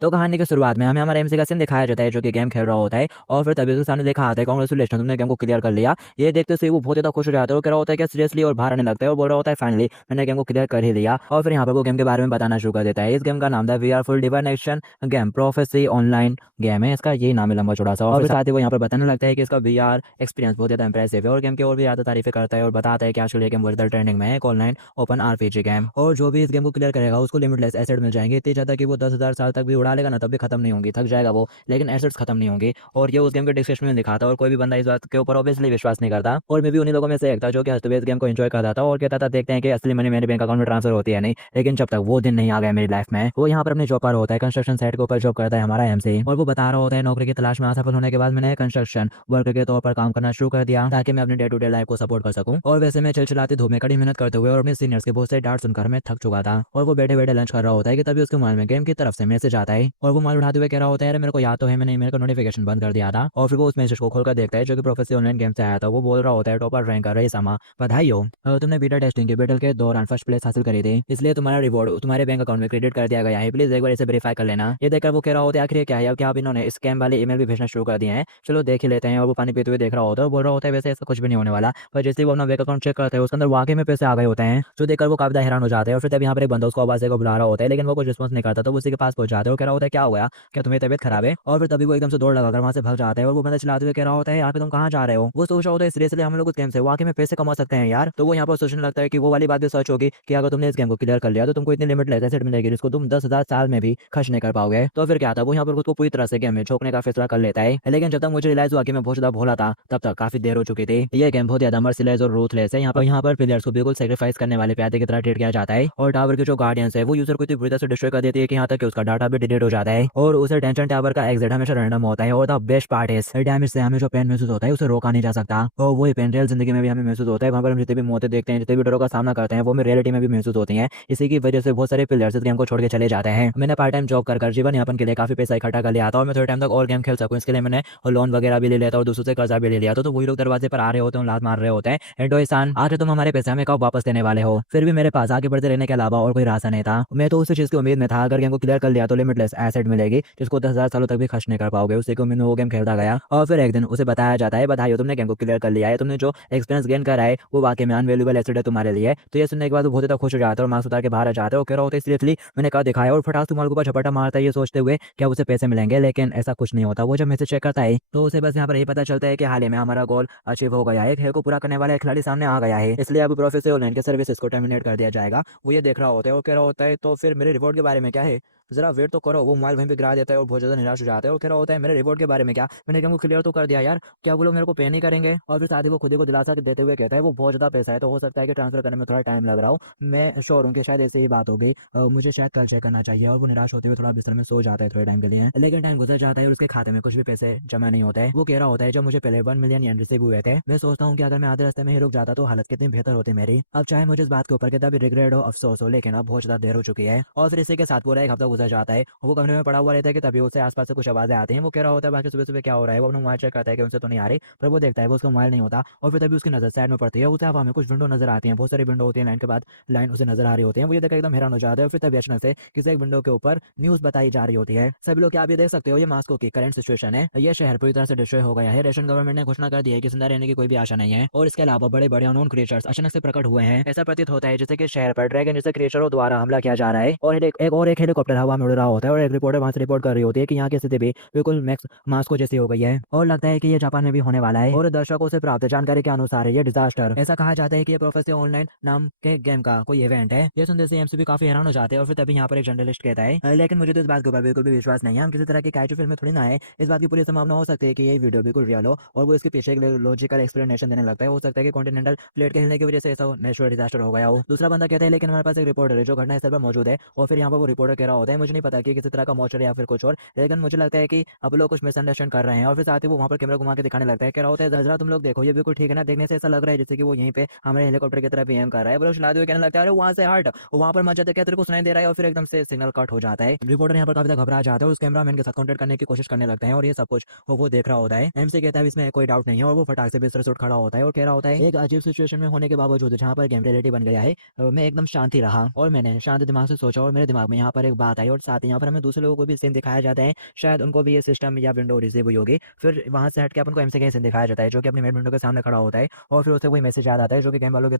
तो कहानी की शुरुआत में हमें हमारे एमसी का सीन दिखाया जाता है जो कि गेम खेल रहा होता है और फिर तभी उसके सामने देखा आता है कांग्रेचुलेशन तुमने गेम को क्लियर कर लिया। ये देखते से वो बहुत ज़्यादा खुश हो जाता है और कह रहा होता है कि सीरियसली और बाहर आने लगता है और बोल रहा होता है फाइनली मैंने गेम को क्लियर कर ही लिया। और फिर यहाँ पर वो गेम के बारे में बताना शुरू कर देता है। इस गेम का नाम था we are full divine action game prophecy online game है, इसका यही नाम है लंबा चौड़ा सा। और फिर साथ ही वो यहाँ पर बताने लगता है कि इसका वी आर एक्सपीरियंस बहुत ज़्यादा इंप्रेसिव है और गेम की और भी ज़्यादा तारीफें करता है और बताता है कि आजकल ये गेम बहुत ज़्यादा ट्रेंडिंग में है, एक ऑनलाइन ओपन आरपीजी गेम। और जो भी इस गेम को क्लियर करेगा उसको लिमिटलेस एसेट मिल जाएंगे, इतनी ज़्यादा कि वो 10,000 साल तक भी उड़ा लेगा ना तब भी खत्म नहीं होंगी, थक जाएगा वो, लेकिन एसेट्स खत्म नहीं होंगी। और ये उस गेम के डिस्क्रिप्शन में लिखा था और कोई भी बंदा इस बात के ऊपर ऑब्वियसली विश्वास नहीं करता। और मैं भी उन्हीं लोगों में से एक था जो कि हंसते हुए इस गेम को एंजॉय करता था और कहता था देखते हैं कि असली मनी मेरे बैंक अकाउंट में ट्रांसफर होती है नहीं। लेकिन जब तक वो दिन नहीं आ गया मेरी लाइफ में, वो यहाँ पर अपने जॉब पर होता है, कंस्ट्रक्शन साइट के ऊपर जॉब करता है हमारा एमसी। और वो बता रहा होता है नौकरी की तलाश में असफल होने के बाद मैंने कंस्ट्रक्शन वर्कर के तौर पर काम करना शुरू कर दिया ताकि मैं अपने डे टू डे लाइफ को सपोर्ट कर सकूं। और वैसे मैं चिलचिलाती धूप में कड़ी मेहनत करते हुए और अपने सीनियर्स के बहुत से डांट सुनकर मैं थक चुका था और वो बैठे बैठे लंच कर रहा होता है कि तभी उसके मोबाइल में गेम की तरफ से मैसेज आता है और वो मोबाइल उठाते हुए कह रहा होता है मेरे को याद तो है मैंने ईमेल का नोटिफिकेशन बंद कर दिया था। और फिर वो उस मैसेज को खोलकर देखता है जो कि प्रोफेसर ऑनलाइन गेम से आया था। वो बोल रहा होता है टॉपर रैंक कर रही समा बधाई हो, तुमने बीटा टेस्टिंग के बैटल के दौरान फर्स्ट प्लेस हासिल करी थी, इसलिए तुम्हारा रिवॉर्ड तुम्हारे बैंक अकाउंट में क्रेडिट कर दिया गया है, प्लीज एक बार इसे वेरीफाई कर लेना। ये देखकर वो कह रहा होता है आखिर ये क्या है, अब क्या अब इन्होंने स्कैम वाले ईमेल भी भेजना शुरू कर दिए हैं, चलो देख ही लेते हैं। और वो पानी पीते हुए देख रहा होता है और बोल रहा होता है वैसे ऐसा कुछ भी नहीं होने वाला। पर जैसे वो अपना बैंक अकाउंट चेक करता है उसके अंदर वाकई में पैसे आ गए होते हैं जो देखकर वो काफी हैरान हो जाते हैं। और फिर तब यहाँ पर एक बंदा उसको आवाज को बुला रहा होता है लेकिन वो कुछ रिस्पॉन्स नहीं करता, तो उसी के पास पहुंच जाते हैं और कह रहा होता है क्या हो गया, क्या तुम्हें तबियत खराब है। और फिर तभी वो एकदम से दौड़ लगाकर वहां से भाग जाता है और वो बंदा चलाते हुए कह रहा होता है यहाँ पे तुम कहाँ जा रहे हो। वो सोच रहा होता है सीरियसली हम लोग इस गेम से वाकई में पैसे कमा सकते हैं यार। तो वो यहाँ पर सोचने लगता है कि वो वाली बात भी सच होगी कि अगर तुमने इस गेम को क्लियर कर लिया तो तुमको इतनी लिमिटलेस एसेट मिलेगी जिसको तुम 10,000 साल में भी खर्च नहीं कर पाओगे। तो फिर क्या था, वो यहाँ पर खुद को पूरी तरह से गेम में झोंकने का फैसला कर लेता है। लेकिन जब तक मुझे रियलाइज हुआ कि मैं बहुत ज्यादा भोला था तब तक काफी देर हो चुकी थी। ये गेम बहुत ज्यादा मर्सीलेस और रूथलेस है। यहाँ पर प्लेयर्स को बिल्कुल सेक्रीफाइस करने वाले प्यादे की तरह ट्रीट किया जाता है और टावर के जो गार्डियंस है वो यूजर को इतनी बुरी तरह से डिस्ट्रॉय कर देती है कि यहाँ तक कि उसका डाटा भी डिलीट हो जाता है और उसे टेंशन टावर का एग्जिट हमेशा रैंडम होता है। और the best part is damage से हमें जो पेन महसूस होता है उसे रोका नहीं जा सकता और वही पेन रियल जिंदगी में भी हमें महसूस होता है। वहाँ पर हम जितने भी मौतें देखते हैं, जितने भी डरों का सामना करते हैं, वो हमें रियलिटी में भी महसूस होती हैं। इसी की वजह से बहुत सारे प्लेयर्स इस गेम को छोड़ के चले जाते हैं। मैंने पार्ट टाइम जॉब कर जीवन यापन के लिए काफी पैसा इकट्ठा कर लिया था और मैं थोड़े टाइम तक और गेम खेल सकूँ इसके लिए मैंने लोन वगैरह भी ले लिया था और दूसरों से कर्जा भी ले लिया था। तो वही लोग दरवाजे पर आ रहे होते हैं, लात मार रहे होते हैं, एंडो इंसान आखिर तुम हमारे पैसे हमें कब वापस देने वाले हो। फिर भी मेरे पास आगे बढ़ते रहने के अलावा और कोई रास्ता नहीं था। मैं तो उसी चीज की उम्मीद में था अगर गेम को क्लियर कर लिया तो लिमिटलेस एसेट मिलेगी जिसको 10,000 सालों तक भी खर्च नहीं कर पाओगे। उसी को उम्मीद में वो गेम खेलता गया और फिर एक दिन उसे बताया जाता है बधाई हो तुमने गेम को क्लियर कर लिया है, तुमने जो एक्सपीरियंस गेन करा है वो वाकई में अनवैल्यूएबल एसेट है तुम्हारे लिए। तो ये सुनने के बाद वो बहुत ज्यादा खुश हो जाता है और मार्क्स उतार के बाहर आ जाता है और कह रहा होता है सीरियसली मैंने कहा दिखाया और फटाक तुम्हारे ऊपर झपटा मारता है ये सोचते हुए क्या उसे पैसे मिलेंगे, लेकिन ऐसा कुछ नहीं होता। वो जब मैसेज चेक करता है तो उसे बस यहाँ पर यही पता चलता है कि हाल ही में हमारा गोल अचीव हो गया है, खेल को पूरा करने वाला एक खिलाड़ी सामने आ गया है, इसलिए अब प्रोफेसर ऑनलाइन के सर्विसेज को टर्मिनेट कर दिया जाएगा। वो ये देख रहा होता है और कह रहा होता है तो फिर मेरे रिवॉर्ड के बारे में क्या है, जरा वेट तो करो। वो मोबाइल वहीं पे गिरा देता है और बहुत ज्यादा निराश हो जाता है और कह रहा होता है मेरे रिवॉर्ड के बारे में क्या, मैंने गेम को क्लियर तो कर दिया यार, क्या वो लोग मेरे को पे नहीं करेंगे। और फिर साथ ही वो खुद को दिलासा देते हुए कहता है वो बहुत ज्यादा पैसा है तो हो सकता है कि ट्रांसफर करने में थोड़ा टाइम लग रहा हो, मैं श्योर हूँ कि शायद ऐसे ही बात हो गई, मुझे शायद कल चेक करना चाहिए। और वो निराश होते हुए थोड़ा बिस्तर में सो जाता है थोड़े टाइम के लिए, लेकिन टाइम गुजर जाता है और उसके खाते में कुछ भी पैसे जमा नहीं होते। वो कह रहा होता है जब मुझे पहले 1 मिलियन येन रिसीव हुए थे मैं सोचता हूँ कि अगर मैं आधे रास्ते में ही रुक जाता तो हालत कितनी बेहतर होती मेरी। अब चाहे मुझे इस बात के ऊपर कितना भी रिग्रेट हो अफसोस हो, लेकिन अब बहुत ज्यादा देर हो चुकी है। और फिर इसी के साथ पूरा एक हफ्ता गुजर जाता है। वो कमरे में पड़ा हुआ रहता है कि तभी उसे आसपास से कुछ आवाजें आती हैं। वो कह रहा होता है बाकी सुबह सुबह क्या हो रहा है, वो अपना मोबाइल चेक करता है कि उनसे तो नहीं आ रही, पर वो देखता है वो उसका मोबाइल नहीं होता। और फिर तभी उसकी नजर साइड में पड़ती है, उसे हवा में कुछ विंडो नजर आती है, बहुत सारी विंडो होती है, लाइन के बाद लाइन उसे नजर आ रही होती है। वो ये देखकर एकदम हैरान हो जाता है और फिर तभी अचानक से किसी एक विंडो के ऊपर न्यूज बताई जा रही होती है। सभी लोग आप ये देख सकते हो ये मास्को की करंट सिचुएशन है, ये शहर पूरी तरह से डिस्ट्रॉय हो गया है। रशियन गवर्नमेंट ने घोषणा कर दी है कि जिंदा रहने की कोई भी आशा नहीं है और इसके अलावा बड़े बड़े अननोन क्रिएचर्स अचानक से प्रकट हुए हैं। ऐसा प्रतीत होता है जैसे कि शहर पर ड्रैगन जैसे क्रिएचरों द्वारा हमला किया जा रहा है और एक हेलीकॉप्टर हवा में उड़ रहा होता है और एक रिपोर्टर वहां से रिपोर्ट कर रही होती है कि यहाँ की स्थिति भी बिल्कुल मैक्स मास्को जैसी हो गई है और लगता है कि ये जापान में भी होने वाला है। और दर्शकों से प्राप्त जानकारी के अनुसार ये डिजास्टर, ऐसा कहा जाता है कि ये प्रोफेसर ऑनलाइन नाम के गेम का कोई इवेंट है। ये सुनते से एमसीबी काफी हैरान हो जाते हैं और फिर तभी यहाँ पर एक जर्नलिस्ट कहता है लेकिन मुझे तो इस बात के ऊपर बिल्कुल भी विश्वास नहीं है, हम किसी तरह की काइजू फिल्म में थोड़ी ना है, इस बात की पूरी संभावना हो सकती है कि ये वीडियो बिल्कुल रियल हो। और वो इसके पीछे एक लॉजिकल एक्सप्लेनेशन देने लगता है, हो सकता है कि कॉन्टिनेंटल प्लेट के हिलने की वजह से ऐसा नेचुरल डिजास्टर हो गया हो। दूसरा बंदा कहता है लेकिन हमारे पास एक रिपोर्टर है जो घटनास्थल पर मौजूद है। और फिर यहाँ पर वो रिपोर्टर कह रहा होता है मुझे नहीं पता कि किसी तरह का मॉर्चर या फिर कुछ और, लेकिन मुझे लगता है कि अब लोग कुछ मिसअंडरस्टैंड कर रहे हैं। और फिर साथ ही वो वहाँ पर कैमरा घुमा के दिखाने लगता है, कह रहा होता है जरा तुम लोग देखो ये बिल्कुल ठीक है ना, देखने से ऐसा लग रहा है जैसे कि वो यहीं पे हमारे हेलीकॉप्टर की तरफ एम कर रहा है। वो लोग चलाते हुए कहने लगता है अरे वहाँ से हट, वहाँ पर मत जाते, क्या तेरे को सुनाई दे रहा है। और फिर एकदम से सिग्नल कट हो जाता है। रिपोर्टर यहाँ पर काफी घबरा जाता है, उस कैमरामैन के साथ कॉन्टेक्ट करने की कोशिश करने लगते हैं और ये सब कुछ वो देख रहा होता है। एमसी कहता है इसमें कोई डाउट नहीं है और वो फटाक से बिस्तर से उठ खड़ा होता है और कह रहा होता है एक अजीब सिचुएशन में होने के बावजूद जहाँ पर गेम रियलिटी बन गया है मैं एकदम शांति रहा और मैंने शांत दिमाग से सोचा और मेरे दिमाग में यहाँ पर एक बात जाता है और साथ ही यहाँ पर हमें दूसरे लोगों को भी सीन दिखाया जाता है, शायद उनको भी ये सिस्टम या विंडो रिसीव हुई होगी। फिर वहाँ से हट के अपन को एमसी का सीन दिखाया जाता है जो कि अपने मेन विंडो के सामने खड़ा होता है और फिर उसे वही मैसेज याद आता है जो कि गेम वालों की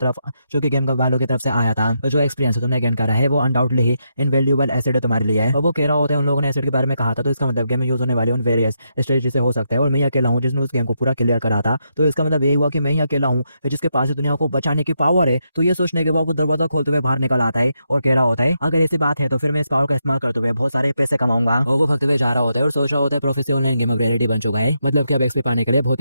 तरफ से आया था। जो एक्सपीरियंस तुमने गेन करा है वो अनडाउटली ही इनवैल्यूएबल एसेट है तुम्हारे लिए। और वो कह रहा होता है उन लोगों ने एसेट के बारे में कहा था, तो इसका मतलब गेम में यूज होने वाले उन वेरियस स्ट्रेटजी से हो सकता है और मैं ही अकेला हूँ जिसने उस गेम को पूरा क्लियर करा था। तो इसका मतलब यही हुआ कि मैं ही अकेला हूँ जिसके पास दुनिया को बचाने की पावर है। तो ये सोचने के बाद वो दरवाजा खोलते हुए बाहर निकल आता है और कह रहा होता है अगर ऐसी बात है तो फिर मैं इस पावर का इस्तेमाल करते हुए बहुत सारे पैसे कमाऊंगा। और वो भगते हुए जा रहा होता है और सोच रहा होता है प्रोफेसर ऑनलाइन गेम अब रियलिटी बन चुका है, मतलब कि अब एक्सपी पाने के लिए बहुत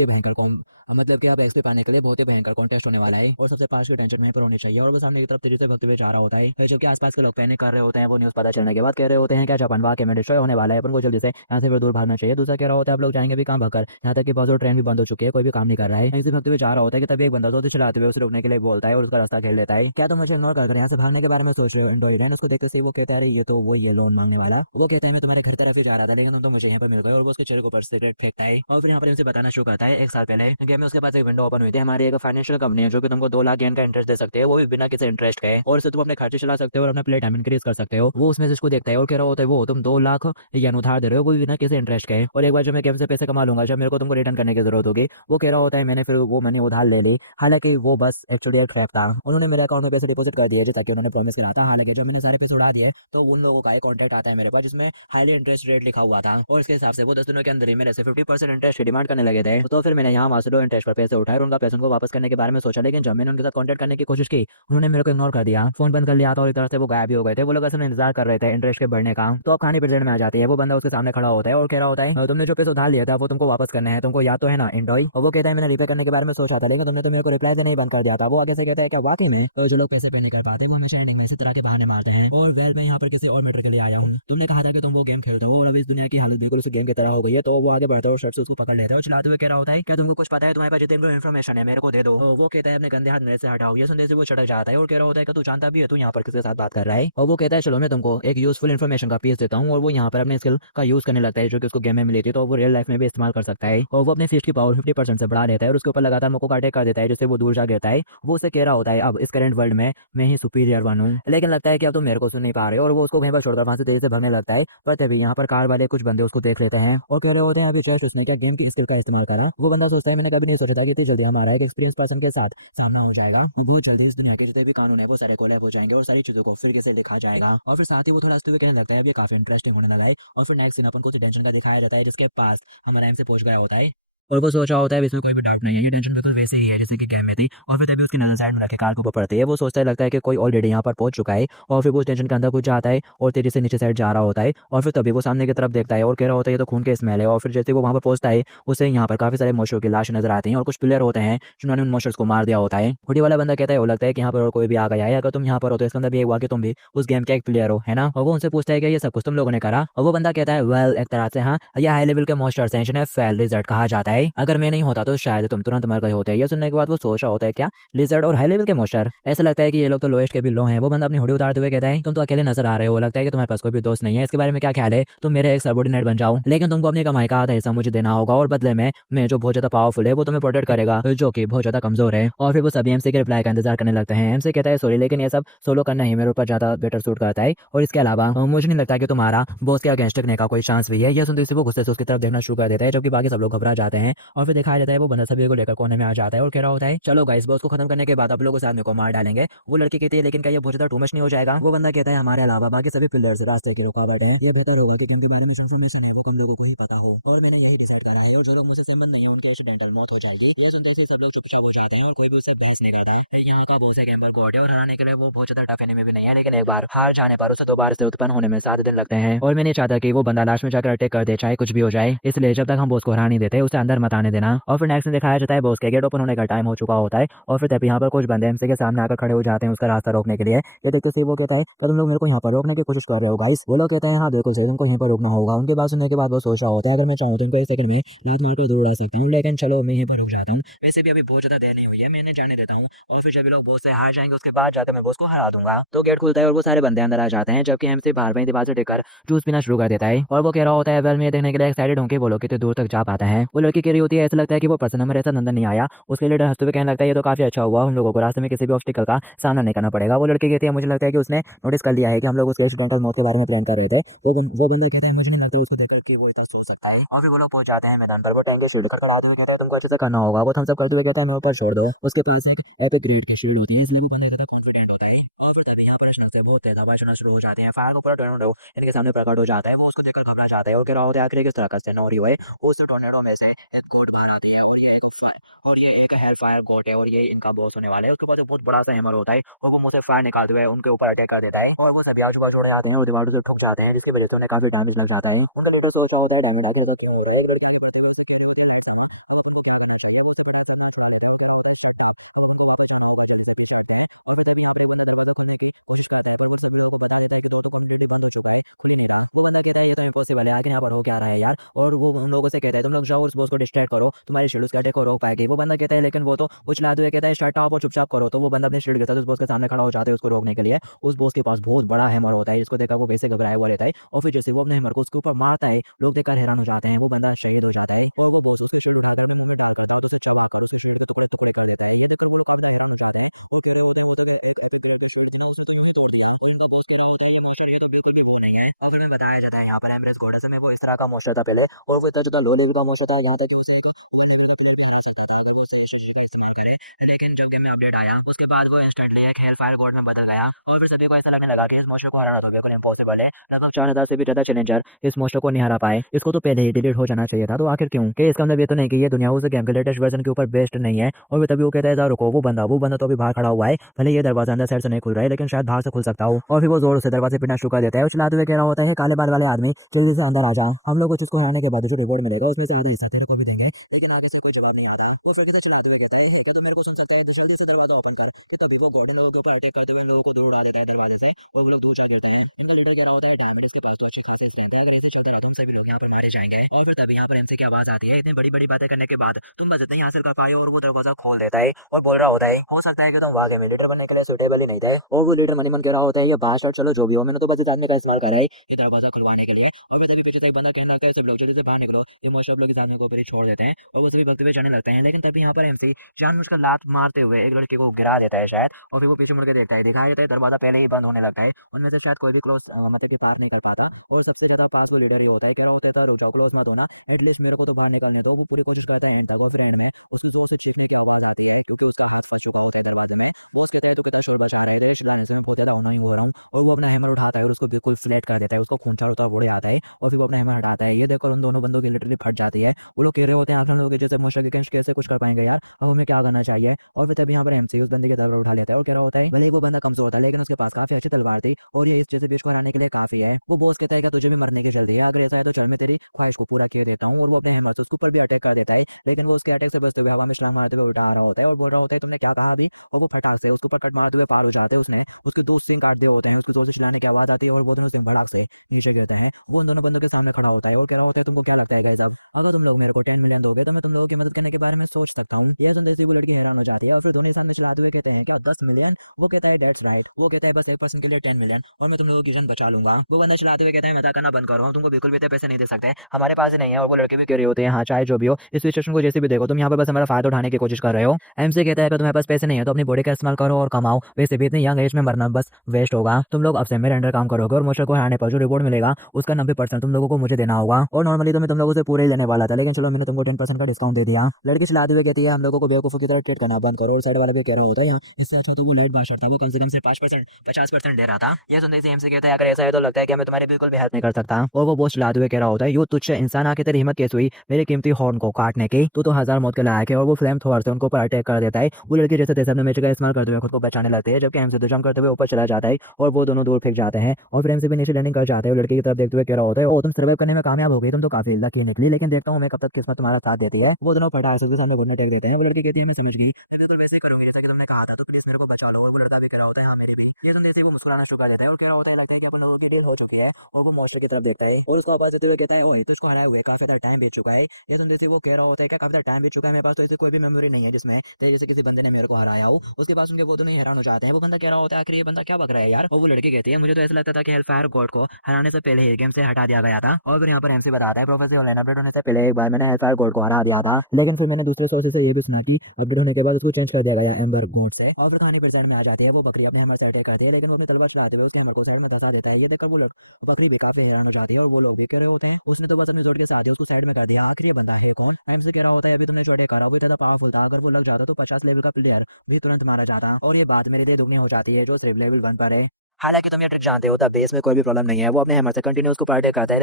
ही भयंकर कॉन्टेस्ट होने वाला है और सबसे पास की टेंशन वहीं पर होनी चाहिए। और वो सामने की तरफ तेजी से भगते हुए जा रहा होता है जबकि आसपास के लोग पैनिक कर रहे होते हैं। वो न्यूज़ पता चलने के बाद कह रहे होते हैं क्या जापान वाकई में डिस्ट्रॉय होने वाला है, अपन को जल्दी से यहाँ से फिर दूर भागना चाहिए। दूसरा कह रहा होता है आप लोग जाएंगे भी कहाँ भागकर, यहाँ तक कि बस और ट्रेन भी बंद हो चुकी है, कोई भी काम नहीं कर रहा है। ऐसे भगते हुए जा रहा होता है कि तभी एक बंदा जोर से चलाते हुए उसे रोकने के लिए बोलता है और उसका रास्ता घेर लेता है। क्या तुम मुझे इग्नोर कर यहाँ से भागने के बारे में सोच रहे हो? इंडोइरेन उसको देखते से वो कहता है ये तो वो ये लोन मांगने वाला। वो कहता है मैं तुम्हारे घर तरफ ही जा रहा था लेकिन तुम तो मुझे यहाँ पर मिल गए। और वो उसके चेहरे के ऊपर सिगरेट फेंकता है और फिर यहाँ पर उसे बताना शुरू करता है एक साल पहले गेम में उसके पास एक विंडो ओपन हुई थी, हमारी एक फाइनेंशियल कंपनी है जो कि तुमको 2 लाख येन का इंटरेस्ट दे सकते हैं, वो भी बिना किसी इंटरेस्ट के, और इससे तुम अपने खर्चे चला सकते हो और अपना प्ले टाइम इंक्रीज कर सकते हो। वो उस मैसेज को देखता है और कह रहा होता है वो तुम 2 लाख येन उधार दे रहे हो, वो भी बिना किसी इंटरेस्ट के, और एक बार जब मैं गेम से पैसे कमा लूंगा जब मेरे को तुमको रिटर्न करने की जरूरत होगी। वो कह रहा होता है मैंने फिर वो मनी उधार ले ली, हालांकि वो बस एक्चुअली एक ट्रैप था। उन्होंने मेरे अकाउंट में पैसे डिपॉजिट कर दिए जैसा कि उन्होंने प्रॉमिस करा था। हालांकि जब मैंने सारे पैसे उड़ा दिए तो उन लोगों का एक कॉन्टैक्ट आता है मेरे पास जिसमें हाईली इंटरेस्ट रेट लिखा हुआ था और इसके हिसाब से वो 10 दिनों के अंदर ही मेरे से 50% इंटरेस्ट की डिमांड करने लगे थे। तो फिर मैंने यहाँ वहाँ से लो इंटरेस्ट पर पैसे उठाए और उनका पैसे को वापस करने के बारे में सोचा, लेकिन जब मैंने उनके साथ कॉन्टैक्ट करने की कोशिश की उन्होंने मेरे को इग्नोर कर दिया, फोन बंद कर लिया था और एक तरह से वो गायब भी हो गए थे। वो लोग असल में इंतजार कर रहे थे इंटरेस्ट के बढ़ने का। तो अब कहानी प्रेजेंट में आ जाती है। वो बंदा उसके सामने खड़ा होता है और कह रहा होता है तुमने जो पैसे उधार लिया था वो तुमको वापस करना है, तुमको याद तो है ना इंडोई? और वो कहता है मैंने रिपे करने के बारे में सोचा था लेकिन तुमने तो मेरे को रिप्लाई देना ही बंद कर दिया था। वो आगे से कहता है क्या वाकई में जो लोग पैसे पे नहीं कर पाते वो हमेशा एंडिंग में इसी तरह के बहाने मारते हैं। और वेल मैं यहाँ पर किसी और मैटर के लिए आया हूँ, तुमने कहा था कि तुम वो गेम खेलते हो और अब इस दुनिया की हालत बिल्कुल उस गेम की तरह हो गई है। तो वो आगे बढ़ता है और शर्ट से उसको पकड़ लेता है और चलाते हुए कह रहा होता है क्या तुमको कुछ पता है, तुम्हारे पास जितनी इन्फॉर्मेशन है मेरे को दे दो। वो कहता है अपने गंदे हाथ मेरे से हटाओ। ये सुनते से वो चढ़ जाता है और कह रहा होता है कि तू जानता भी है तू यहाँ पर किसके साथ बात कर रहा है। और वो कहता है चलो मैं तुमको एक यूजफुल इन्फॉर्मेशन का पीस देता हूँ। और वो यहाँ पर अपने स्किल का यूज करने लगता है जो कि उसको गेम में मिली थी, तो वो रियल लाइफ में भी इस्तेमाल कर सकता है। और वो अपने फिस्ट की पावर 50% से बढ़ा लेता है और उसके ऊपर लगातार मौकों का अटैक कर देता है जिससे वो दूर जा गिरता है। वो उसे कह रहा होता है अब इस करंट वर्ल्ड में मैं ही सुपीरियर वन हूँ, लेकिन लगता है कि अब तुम मेरे को सुन नहीं पा रहे हो। और वो उसको वहीं पर छोड़कर वहां से तेजी से भागने लगता है। पर तभी यहाँ पर कार वाले कुछ बंदे उसको देख लेते हैं और कह रहे होते हैं अभी जस्ट उसने क्या गेम की स्किल का इस्तेमाल करा। वो बंदा सोचता है मैंने कभी नहीं सोचा था कि इतनी जल्दी हमारा एक एक्सपीरियंस पर्सन के साथ सामना हो जाएगा और बहुत जल्दी इस दुनिया के जितने भी कानून है वो सारे कोलैब हो जाएंगे और सारी चीजों को फिर से लिखा जाएगा। और फिर साथ ही वो थोड़ा हंसते हुए कहने लगता है अब ये काफी इंटरेस्टिंग होने लगा है। और फिर नेक्स्ट सीन अपन को टेंशन का दिखाया जाता है जिसके पास हमारा एम से पहुंच गया होता है और वो सोच रहा होता है इसमें कोई भी डाउट नहीं है, ये टेंशन बिल्कुल वैसे ही है जैसे कि गेम में थी। और फिर तभी उसकी नजर साइड में रखी कार के ऊपर पड़ती है। वो सोचता है लगता है कि कोई ऑलरेडी यहाँ पर पहुंच चुका है और फिर वो टेंशन के अंदर कुछ जाता है और तेजी से नीचे साइड जा रहा होता है। और फिर तभी वो सामने की तरफ देखता है और कह रहा होता है ये तो खून के स्मेल है। और फिर जैसे वो वहाँ पर पहुंचता है उसे यहाँ पर काफी सारे मोशरों की लाश नजर आती है और कुछ प्लेयर होते हैं जिन्होंने उन मोशर्स को मार दिया होता है। हुडी वाला बंदा कहता है वो लगता है कि यहाँ पर और कोई भी आ गया है, अगर तुम यहाँ पर हो तो इसका मतलब ये हुआ कि तुम भी उस गेम के एक प्लेयर हो, है ना? और वो उनसे पूछता है कि ये सब कुछ तुम लोगों ने करा? और वो बंदा कहता है वेल एक तरह से हाँ, ये हाई लेवल के मोस्टर्स हैं जिन्हें फेल लिजर्ड कहा जाता है, अगर मैं नहीं होता तो शायद तुम तुरंत मर गए होते। ये सुनने के बाद वो सोच रहा होता है क्या लिजर्ड और हाई लेवल के मोस्टर, ऐसा लगता है कि ये लोग तो लोएस्ट के भी लो हैं। वो बंदा अपनी हुडी उतारते हुए कहता है तुम तो अकेले नजर आ रहे हो, लगता है कि तुम्हारे पास कोई भी दोस्त नहीं है, इसके बारे में क्या ख्याल है? तुम मेरे एक सबऑर्डिनेट बन जाओ लेकिन तुमको अपनी कमाई का आधा हिस्सा मुझे देना होगा और बदले में मैं जो बहुत ज्यादा पावरफुल है वो तुम्हें प्रोटेक्ट करेगा जो कि बहुत ज्यादा कमजोर है। और फिर वो सभी एमसी के रिप्लाई का इंतजार करने लगते हैं। एमसी कहता है सॉरी लेकिन ये सब सोलो करना ही मेरे ऊपर ज्यादा बेटर सूट करता है और इसके अलावा मुझे नहीं लगता कि तुम्हारा बॉस के अगेंस्ट टिकने का कोई चांस भी है। ये सुनते वो गुस्से से उसकी तरफ देखना शुरू कर देता है जबकि बाकी सब लोग घबरा जाते हैं। और फिर दिखाया जाता है वो बंदा सभी को लेकर कोने में आ जाता है और कह रहा होता है चलो गाइस बॉस को खत्म करने के बाद आप लोग उस आदमी को मार डालेंगे। वो लड़की कहती है लेकिन क्या ये बहुत ज्यादा टू मच नहीं हो जाएगा? वो बंदा कहता है हमारे अलावा बाकी सभी प्लेयर्स रास्ते की रुकावट है, ये बेहतर होगा कि गेम के बारे में इन्फॉर्मेशन है वो कम लोगों को ही पता हो और मैंने यही डिसाइड करा है और जो लोग मुझसे सहमत नहीं है उनके एक्सीडेंटल मौत हो जाएगी। ये सुनते ही सब लोग चुपचाप हो जाते हैं और कोई भी उससे बहस नहीं करता। यहाँ का बॉस है एम्बर गॉड है और हराने के लिए वो बहुत ज्यादा टफ एनिमी भी नहीं है, लेकिन एक बार हार जाने पर उसे दोबारा से उत्पन्न होने में 7 दिन लगते हैं और मैं नहीं चाहता कि वो बंदा लास्ट में जाकर अटैक कर दे चाहे कुछ भी हो जाए, इसलिए जब तक हम बॉस को हरा नहीं देते उसे अंदर मत आने देना। और फिर नेक्स्ट में दिखाया जाता है बॉस के गेट ओपन होने का टाइम हो चुका होता है और फिर तभी यहाँ पर कुछ बंदे एमसी के सामने आकर खड़े हो जाते हैं उसका रास्ता रोकने के लिए। ये देखते से वो कहता है कि तुम लोग मेरे को यहाँ पर रोकने की कोशिश कर रहे हो गाइस? वो लोग कहते हैं हाँ बिल्कुल सही, तुमको यहीं पर रोकना होगा। उनके बात सुनने के बाद वो सोच रहा होता है अगर मैं चाहूँ तो इनको 1 सेकंड में लात मारकर दूर उड़ा सकता हूँ, लेकिन चलो मैं यहीं पर रुक जाता हूँ। वैसे भी अभी बहुत ज्यादा देर नहीं हुई है, मैं इन्हें जाने देता हूँ और फिर जब लोग बॉस से हार जाएंगे उसके बाद जाकर मैं बॉस को हरा दूंगा। तो गेट खुलता है और वो सारे बंदे अंदर आ जाते हैं जबकि एमसी बाहर वहीं दीवार से टेकर जूस पीना शुरू कर देता है और वो कह रहा होता है वेल मैं देखने के लिए एक्साइटेड हूँ कि वो लोग कितने दूर तक जा पाता है। वो लड़की लड़की कह रही होती है ऐसा लगता है कि वो पर्सन हमारे साथ अंदर नहीं आया। उसके लीडर हंसते हुए कहने लगता है ये तो काफी अच्छा हुआ, हम लोगों को रास्ते में किसी भी ऑब्स्टिकल का सामना नहीं करना पड़ेगा। वो लड़की कहती है मुझे लगता है कि उसने नोटिस कर लिया है कि हम लोग उसके एक्सीडेंटल मौत के बारे में प्लान कर रहे थे। वो बंदा कहता है मुझे नहीं लगता उसको देखकर कि वो इतना सोच सकता है। और फिर वो लोग पहुंच जाते हैं मैदान पर। वो टैंक के शील्ड खड़खड़ाते हुए कहते हैं तुमको अच्छे से करना होगा। वो थम्स अप करते हुए कहता है मेरे ऊपर छोड़ दो। उसके पास एक एपिक ग्रेड की शील्ड होती है, इसलिए वो बंदा इतना कॉन्फिडेंट होता है। और फिर तभी यहाँ पर अचानक से बहुत तेज हवाएं चलना शुरू हो जाती हैं। फायर को पूरा टोर्नेडो इनके सामने प्रकट हो जाता है। वो उसको देखकर घबरा जाता है और कह रहा होता है आखिर किस तरह का सिनेरियो है। उस टोर्नेडो में से एक गोट बाहर आती है और ये एक हेल फायर गोट है और ये इनका बॉस होने वाला है। उसके पास एक बहुत बड़ा सा हैमर होता है और वो मुंह से फायर निकालते हुए उनके ऊपर अटैक कर देता है और वो सभी आजू बाजू उड़ जाते हैं और दीवारों से ठुक जाते हैं, जिसकी वजह से उन्हें काफी डैमेज लग जाता है। उनका लीडर सोच रहा होता है डैमेज आखिर तो क्यों हो रहा है। एक लड़की आगे बढ़ते हुए उसे कह रही होती है लाइट सामा अब अपन को क्या करना चाहिए। वो उसे फटाक से अपना छुड़ा लेता है और कह रहा होता है शट अप, अब अपन को वापस जाना होगा, जल्दी से पीछे हटते हैं। और फिर तभी यहाँ पर एक बंदा दरवाजा खोलने की कोशिश करता है पर वो सभी लोगों को बता देता है कि दो तो कम्प्लीटली बंद हो चुका है, खुल ही नहीं रहा। वो बंदा कहता है ये तो इम्पॉसिबल है, आखिर यहाँ पर हो क्या रहा है यार। और वो उन लोगों से कहता है तुम लोग जाओ उस बॉस को डिस्ट्रैक्ट करो, तुम्हारी शील्ड उसके अटैक को रोक पाएगी। वो बंदा कहता है लेकिन वो तो उछलाते हुए कहता है शट अप और चुपचाप करो। तो वो बंदा अपने शील्ड के साथ उस बॉस के सामने खड़ा हो जाता है उसको रोकने के लिए। उस बॉस के पास बहुत बड़ा हैमर होता है जिसको देखकर वो वैसे घबराया हुआ रहता है और फिर जैसे वो अपने हैमर को उसके ऊपर मारता है लोग देखकर हैरान हो जाते हैं। वो बंदा शहीद हो जाता है और वो बॉस उसके शील्ड उठाकर अपने मुंह में डाल करता है तो उसे चबाकर उसके शील्ड के टुकड़े टुकड़े कर देता है। ये देखकर वो लोग काफी हैरान हो जाते हैं और कह रहे होते हैं वो तो एक एपिक ग्रेड के शील्ड थी ना, उसने तो यूं ही तोड़ दिया। और इनका बॉस कह रहा होता है ये मॉन्स्टर ये तो बिल्कुल भी वो नहीं है। और फिर में बताया जाता है यहाँ पर एम्ब्रेस गॉड असल में वो इस तरह का मॉन्स्टर था पहले और वो इतना ज्यादा लो लेवल का मॉन्स्टर था यहाँ तक कि उसे एक ओवर लेवल का प्लेयर भी हरा सकता था अगर वो सही स्ट्रेटजी का इस्तेमाल करे। लेकिन जब गेम में अपडेट आया उसके बाद वो इंस्टेंटली एक हेल फायर गॉड में बदल गया और फिर सभी को ऐसा लगने लगा कि इस मॉन्स्टर को हराना तो बिल्कुल इम्पॉसिबल है। लगभग 4000 से भी ज्यादा चैलेंजर इस मॉन्स्टर को नहीं हरा पाए, इसको तो पहले ही डिलीट हो जाना चाहिए था। तो आखिर क्यों कि इसका मतलब ये तो नहीं कि ये दुनिया उस गेम के लेटेस्ट वर्जन के ऊपर बेस्ड नहीं है। और तभी वो कहता है रुको, वो बंदा तो अभी बाहर खड़ा हुआ है, भले ये दरवाजा अंदर साइड से नहीं खुल रहा है लेकिन शायद बाहर से खुल सकता हो। और फिर वो जोर से दरवाजे पिटना शुरू कर देता है और चलाते हुए कह रहा होता है काले बाल वाले आदमी जल्दी से अंदर आ जा, हम लोग कुछ इसको हराने के बाद जो रिवॉर्ड मिलेगा उसमें से आधा हिस्सा तेरे को भी देंगे। लेकिन आगे से कोई जवाब नहीं आता। वो फिर से चलाते हुए कहता है क्या तो मेरे को सुन सकता है, जल्दी से दरवाजा ओपन कर। कि तभी वो गॉर्डन लोगों के ऊपर अटैक करते हुए लोगों को दूर उड़ा देता है दरवाजे से और वो लोग दूर जा गिरते हैं। इनका लीडर कह रहा होता है डैमेज इसके पास तो अच्छी खासी स्ट्रेंथ है, अगर ऐसे चलता रहा तो हम सभी लोग यहाँ पर मारे जाएंगे। और फिर तभी यहाँ पर एमसी की आवाज आती है, इतनी बड़ी बड़ी बातें करने के बाद तुम बस इतने ही हासिल कर पाए। और वो दरवाजा खोल देता है और बोल रहा होता है हो सकता है कि तुम वाकई में लीडर बनने के लिए सुटेबल ही नहीं थे। और वो लीडर मनी मन कह रहा होता है ये बादशाह चलो जो भी हो, मैंने तो बस इस आदमी का इस्तेमाल करा है ये दरवाजा खुलवाने के लिए। और फिर तभी पीछे से एक बंदा कहने लगता है सब लोग जल्दी से बाहर निकलो, ये मोस्ट ऑफ लोग इस आदमी को ऊपर ही छोड़ देते हैं और वो सभी भगते हुए जाने लगते हैं। लेकिन तभी यहाँ पर एमसी जानबूझकर लात मारते हुए एक लड़के को गिरा देता है शायद। और फिर वो पीछे मुड़ के देखता है, दिखाया जाता है दरवाजा पहले ही बंद होने लगता है, उनमें से शायद कोई भी क्लोज मतलब कि पार नहीं कर पाता और सबसे ज्यादा पास वो लीडर ही होता है। कह रहा होता है रुक जाओ, क्लोज मत होना, एटलीस्ट मेरे को तो बाहर निकलने दो। वो पूरी कोशिश करता है एंड तक और फिर एंड में उसकी जोर से चीखने की आवाज आती है क्योंकि उसका हाथ फंस चुका होता है दरवाजे में। बॉस कहता है तो कितना शोर बचा रहे थे, चिल्लाने से मैं बहुत ज्यादा अनोइंग हो रहा हूँ। और वो अपना हैमर उठाता है और उसको बिल्कुल फ्लैट कर देता है, उसको खून चारों तरफ उड़ आता है और फिर वो अपना हैमर हटाता है। ये देखकर उन दोनों बंदों की लिटरली फट जाती है। वो लोग कह रहे होते हैं आखिर लोग जैसे मुश्किल के कैसे कुछ कर पाएंगे यार, अब हमें क्या करना चाहिए। और फिर तभी यहाँ पर एमसी उस बंदे की तलवार उठा लेता है और कह रहा होता है भले वो बंदा कमजोर था लेकिन उसके पास काफी अच्छी तलवार थी और ये इस जैसे बीच को हराने के लिए काफी है। वो बॉस कहता है कि तुझे भी मरने की जल्दी है, अगर ऐसा है तो चल मैं तेरी ख्वाहिश को पूरा किए देता हूँ। और वो अपने हैमर से उसके ऊपर भी अटैक कर देता है लेकिन वो उसके अटैक से बचते हुए हवा में छलांग मारते हुए उल्टा आ रहा होता है और बोल रहा होता है तुमने क्या कहा अभी। और वो फटाक से उसके ऊपर कट मारते हुए पार हो जाते हैं, उसने उसके दो सिंग काट दिए होते हैं, उसकी जोर से चिल्लाने की आवाज आती है और वो दोनों सिंग भड़ाक से नीचे गिरते हैं। वो उन दोनों बंदों के सामने खड़ा होता है और कह रहा होता है तुमको क्या लगता है गाइस, अब अगर तुम लोग मेरे को 10 मिलियन दोगे तो मैं तुम लोगों की मदद करने के बारे में सोच सकता हूँ। यह सुनते ही वो लड़की हैरान हो जाती है और फिर दोनों साथ में चलाते हुए कहते हैं क्या 10 मिलियन। वो कहता है डेट्स राइट। वो कहता है बस एक पर्सन के लिए 10 मिलियन और मैं तुम लोगों की जान बचा लूंगा। वो बंदा चलाते हुए कहता है मजाक करना बंद करो, हम तुमको बिल्कुल भी इतने पैसे नहीं दे सकते, हमारे पास ही नहीं है। और वो लड़के भी कह रहे होते हैं हाँ चाहे जो भी हो, इस सिचुएशन को जैसे भी देखो तुम यहाँ पे बस हमारा फायदा उठाने की कोशिश कर रहे हो। एमसी कहता है कि तुम्हारे पास पैसे नहीं है तो अपनी बॉडी का इस्तेमाल करो और कमाओ, वैसे भी इतनी यंग एज में मरना बस वेस्ट होगा। तुम लोग अब से मेरे अंडर काम करोगे और मुश्किल को हराने पर जो रिवॉर्ड मिलेगा उसका 90% तुम लोगों को मुझे देना होगा। और नॉर्मली तो मैं तुम लोगों से पूरे ही लेने वाला था लेकिन चलो मैंने तुमको 10% का डिस्काउंट दे दिया। लड़की चलाते हुए कहती है हम लोगों को बेवकूफों की तरह ट्रीट करना बंद करो। और साइड वाला भी कह रहा होता है यहाँ इससे अच्छा तो वो लाइट बादशाह था, वो कम से कम 50% दे रहा था। ये सुनते ही एमसी कहता है अगर ऐसा है तो लगता है कि मैं तुम्हारी बिल्कुल भी हेल्प नहीं कर सकता। और वो बॉस चलाते हुए कह रहा होता है यू तुझसे इंसान आके तेरी हिम्मत कैसे हुई मेरे कीमती हॉर्न को काटने की, तो 1000 मौत के लायक है। और वो फ्लेम थ्रोअर से उनको ऊपर अटैक कर देता है। वो लड़की जैसे तैसे अपने मैच का इस्तेमाल करते हुए खुद को बचाने लगती है जबकि एमसी तो जंप करते हुए ऊपर चला जाता है और वो दोनों दूर फेंक जाते हैं। और फिर एमसी भी नीचे लैंडिंग कर जाते हैं। लड़की की तरफ देखते हुए कह रहा होता है ओ तुम सर्वाइव करने में कामयाब हो गई, तुम तो काफी लकी निकली, लेकिन देखता हूँ मैं कब तक किस्मत तुम्हारा साथ देती है। वो दोनों फटाक से उसके सामने घुटने टेक देते हैं। वो लड़की कहती है मैं समझ गई, मैं बिल्कुल वैसे ही करूंगी जैसा कि तुमने कहा था, तो प्लीज मेरे को बचा लो। और वो लड़का भी कह रहा होता है हाँ मेरी भी। ये सुनते ही वो मुस्कुराना शुरू कर देता है और कह रहा होता है लगता है कि अपन लोगों की डील हो चुकी है। और वो मॉन्स्टर की तरफ देखता है और उसको आवाज देते हुए कहता है ओए तो इसको हराए हुए काफी ज्यादा टाइम बीत चुका है। ये सुनते ही वो कह रहा होता है क्या काफी ज्यादा टाइम बीत चुका है, मेरे पास तो ऐसी कोई भी मेमोरी नहीं है जिसमें तेरे जैसे किसी बंदे ने मेरे को हराया हो। उसके पास उनके वो दोनों हैरान हो जाते हैं। वो बंदा कह रहा होता है आखिर ये बंदा क्या बक रहा है यार। और वो लड़की कहती है मुझे तो ऐसा लगता था कि हेलफायर गॉड को हराने से पहले ही गेम से हटा दिया गया था। और फिर यहाँ पर एमसी बताता है प्रोफेसर ऑनलाइन अपडेट होने से पहले एक बार मैंने हेलफायर गॉड को हरा दिया था, लेकिन फिर मैंने दूसरे सोर्सेज से ये भी सुना कि अपडेट होने के बाद उसको चेंज कर दिया गया एम्बर गॉड से। और फिर कहानी प्रेजेंट में आ जाती है, वो बकरी अपने हैमर से अटैक करती है, लेकिन वो अपनी तलवार चलाते हुए उसके हैमर को साइड में धंसा देता है। ये देखकर वो बकरी भी काफी हैरान हो जाती है और वो लोग भी कह रहे होते हैं उसने तो बस अपनी जोड़ के साथ ही उसको साइड में कर दिया, आखिर ये बंदा है कौन। एम से कह रहा होता है अभी तुमने जो अटैक करा वो इतना पावरफुल था, अगर वो लग जाता तो 50 लेवल का प्लेयर भी तुरंत मारा जाता। और ये बात मेरे लिए दुगनी हो जाती है जो सिर्फ लेवल 1 पर है। हालांकि तुम ये ट्रिक जानते हो तब बेस में कोई भी प्रॉब्लम नहीं है, वो अपने हैमर से कंटिन्यू उसको अटैक करता है,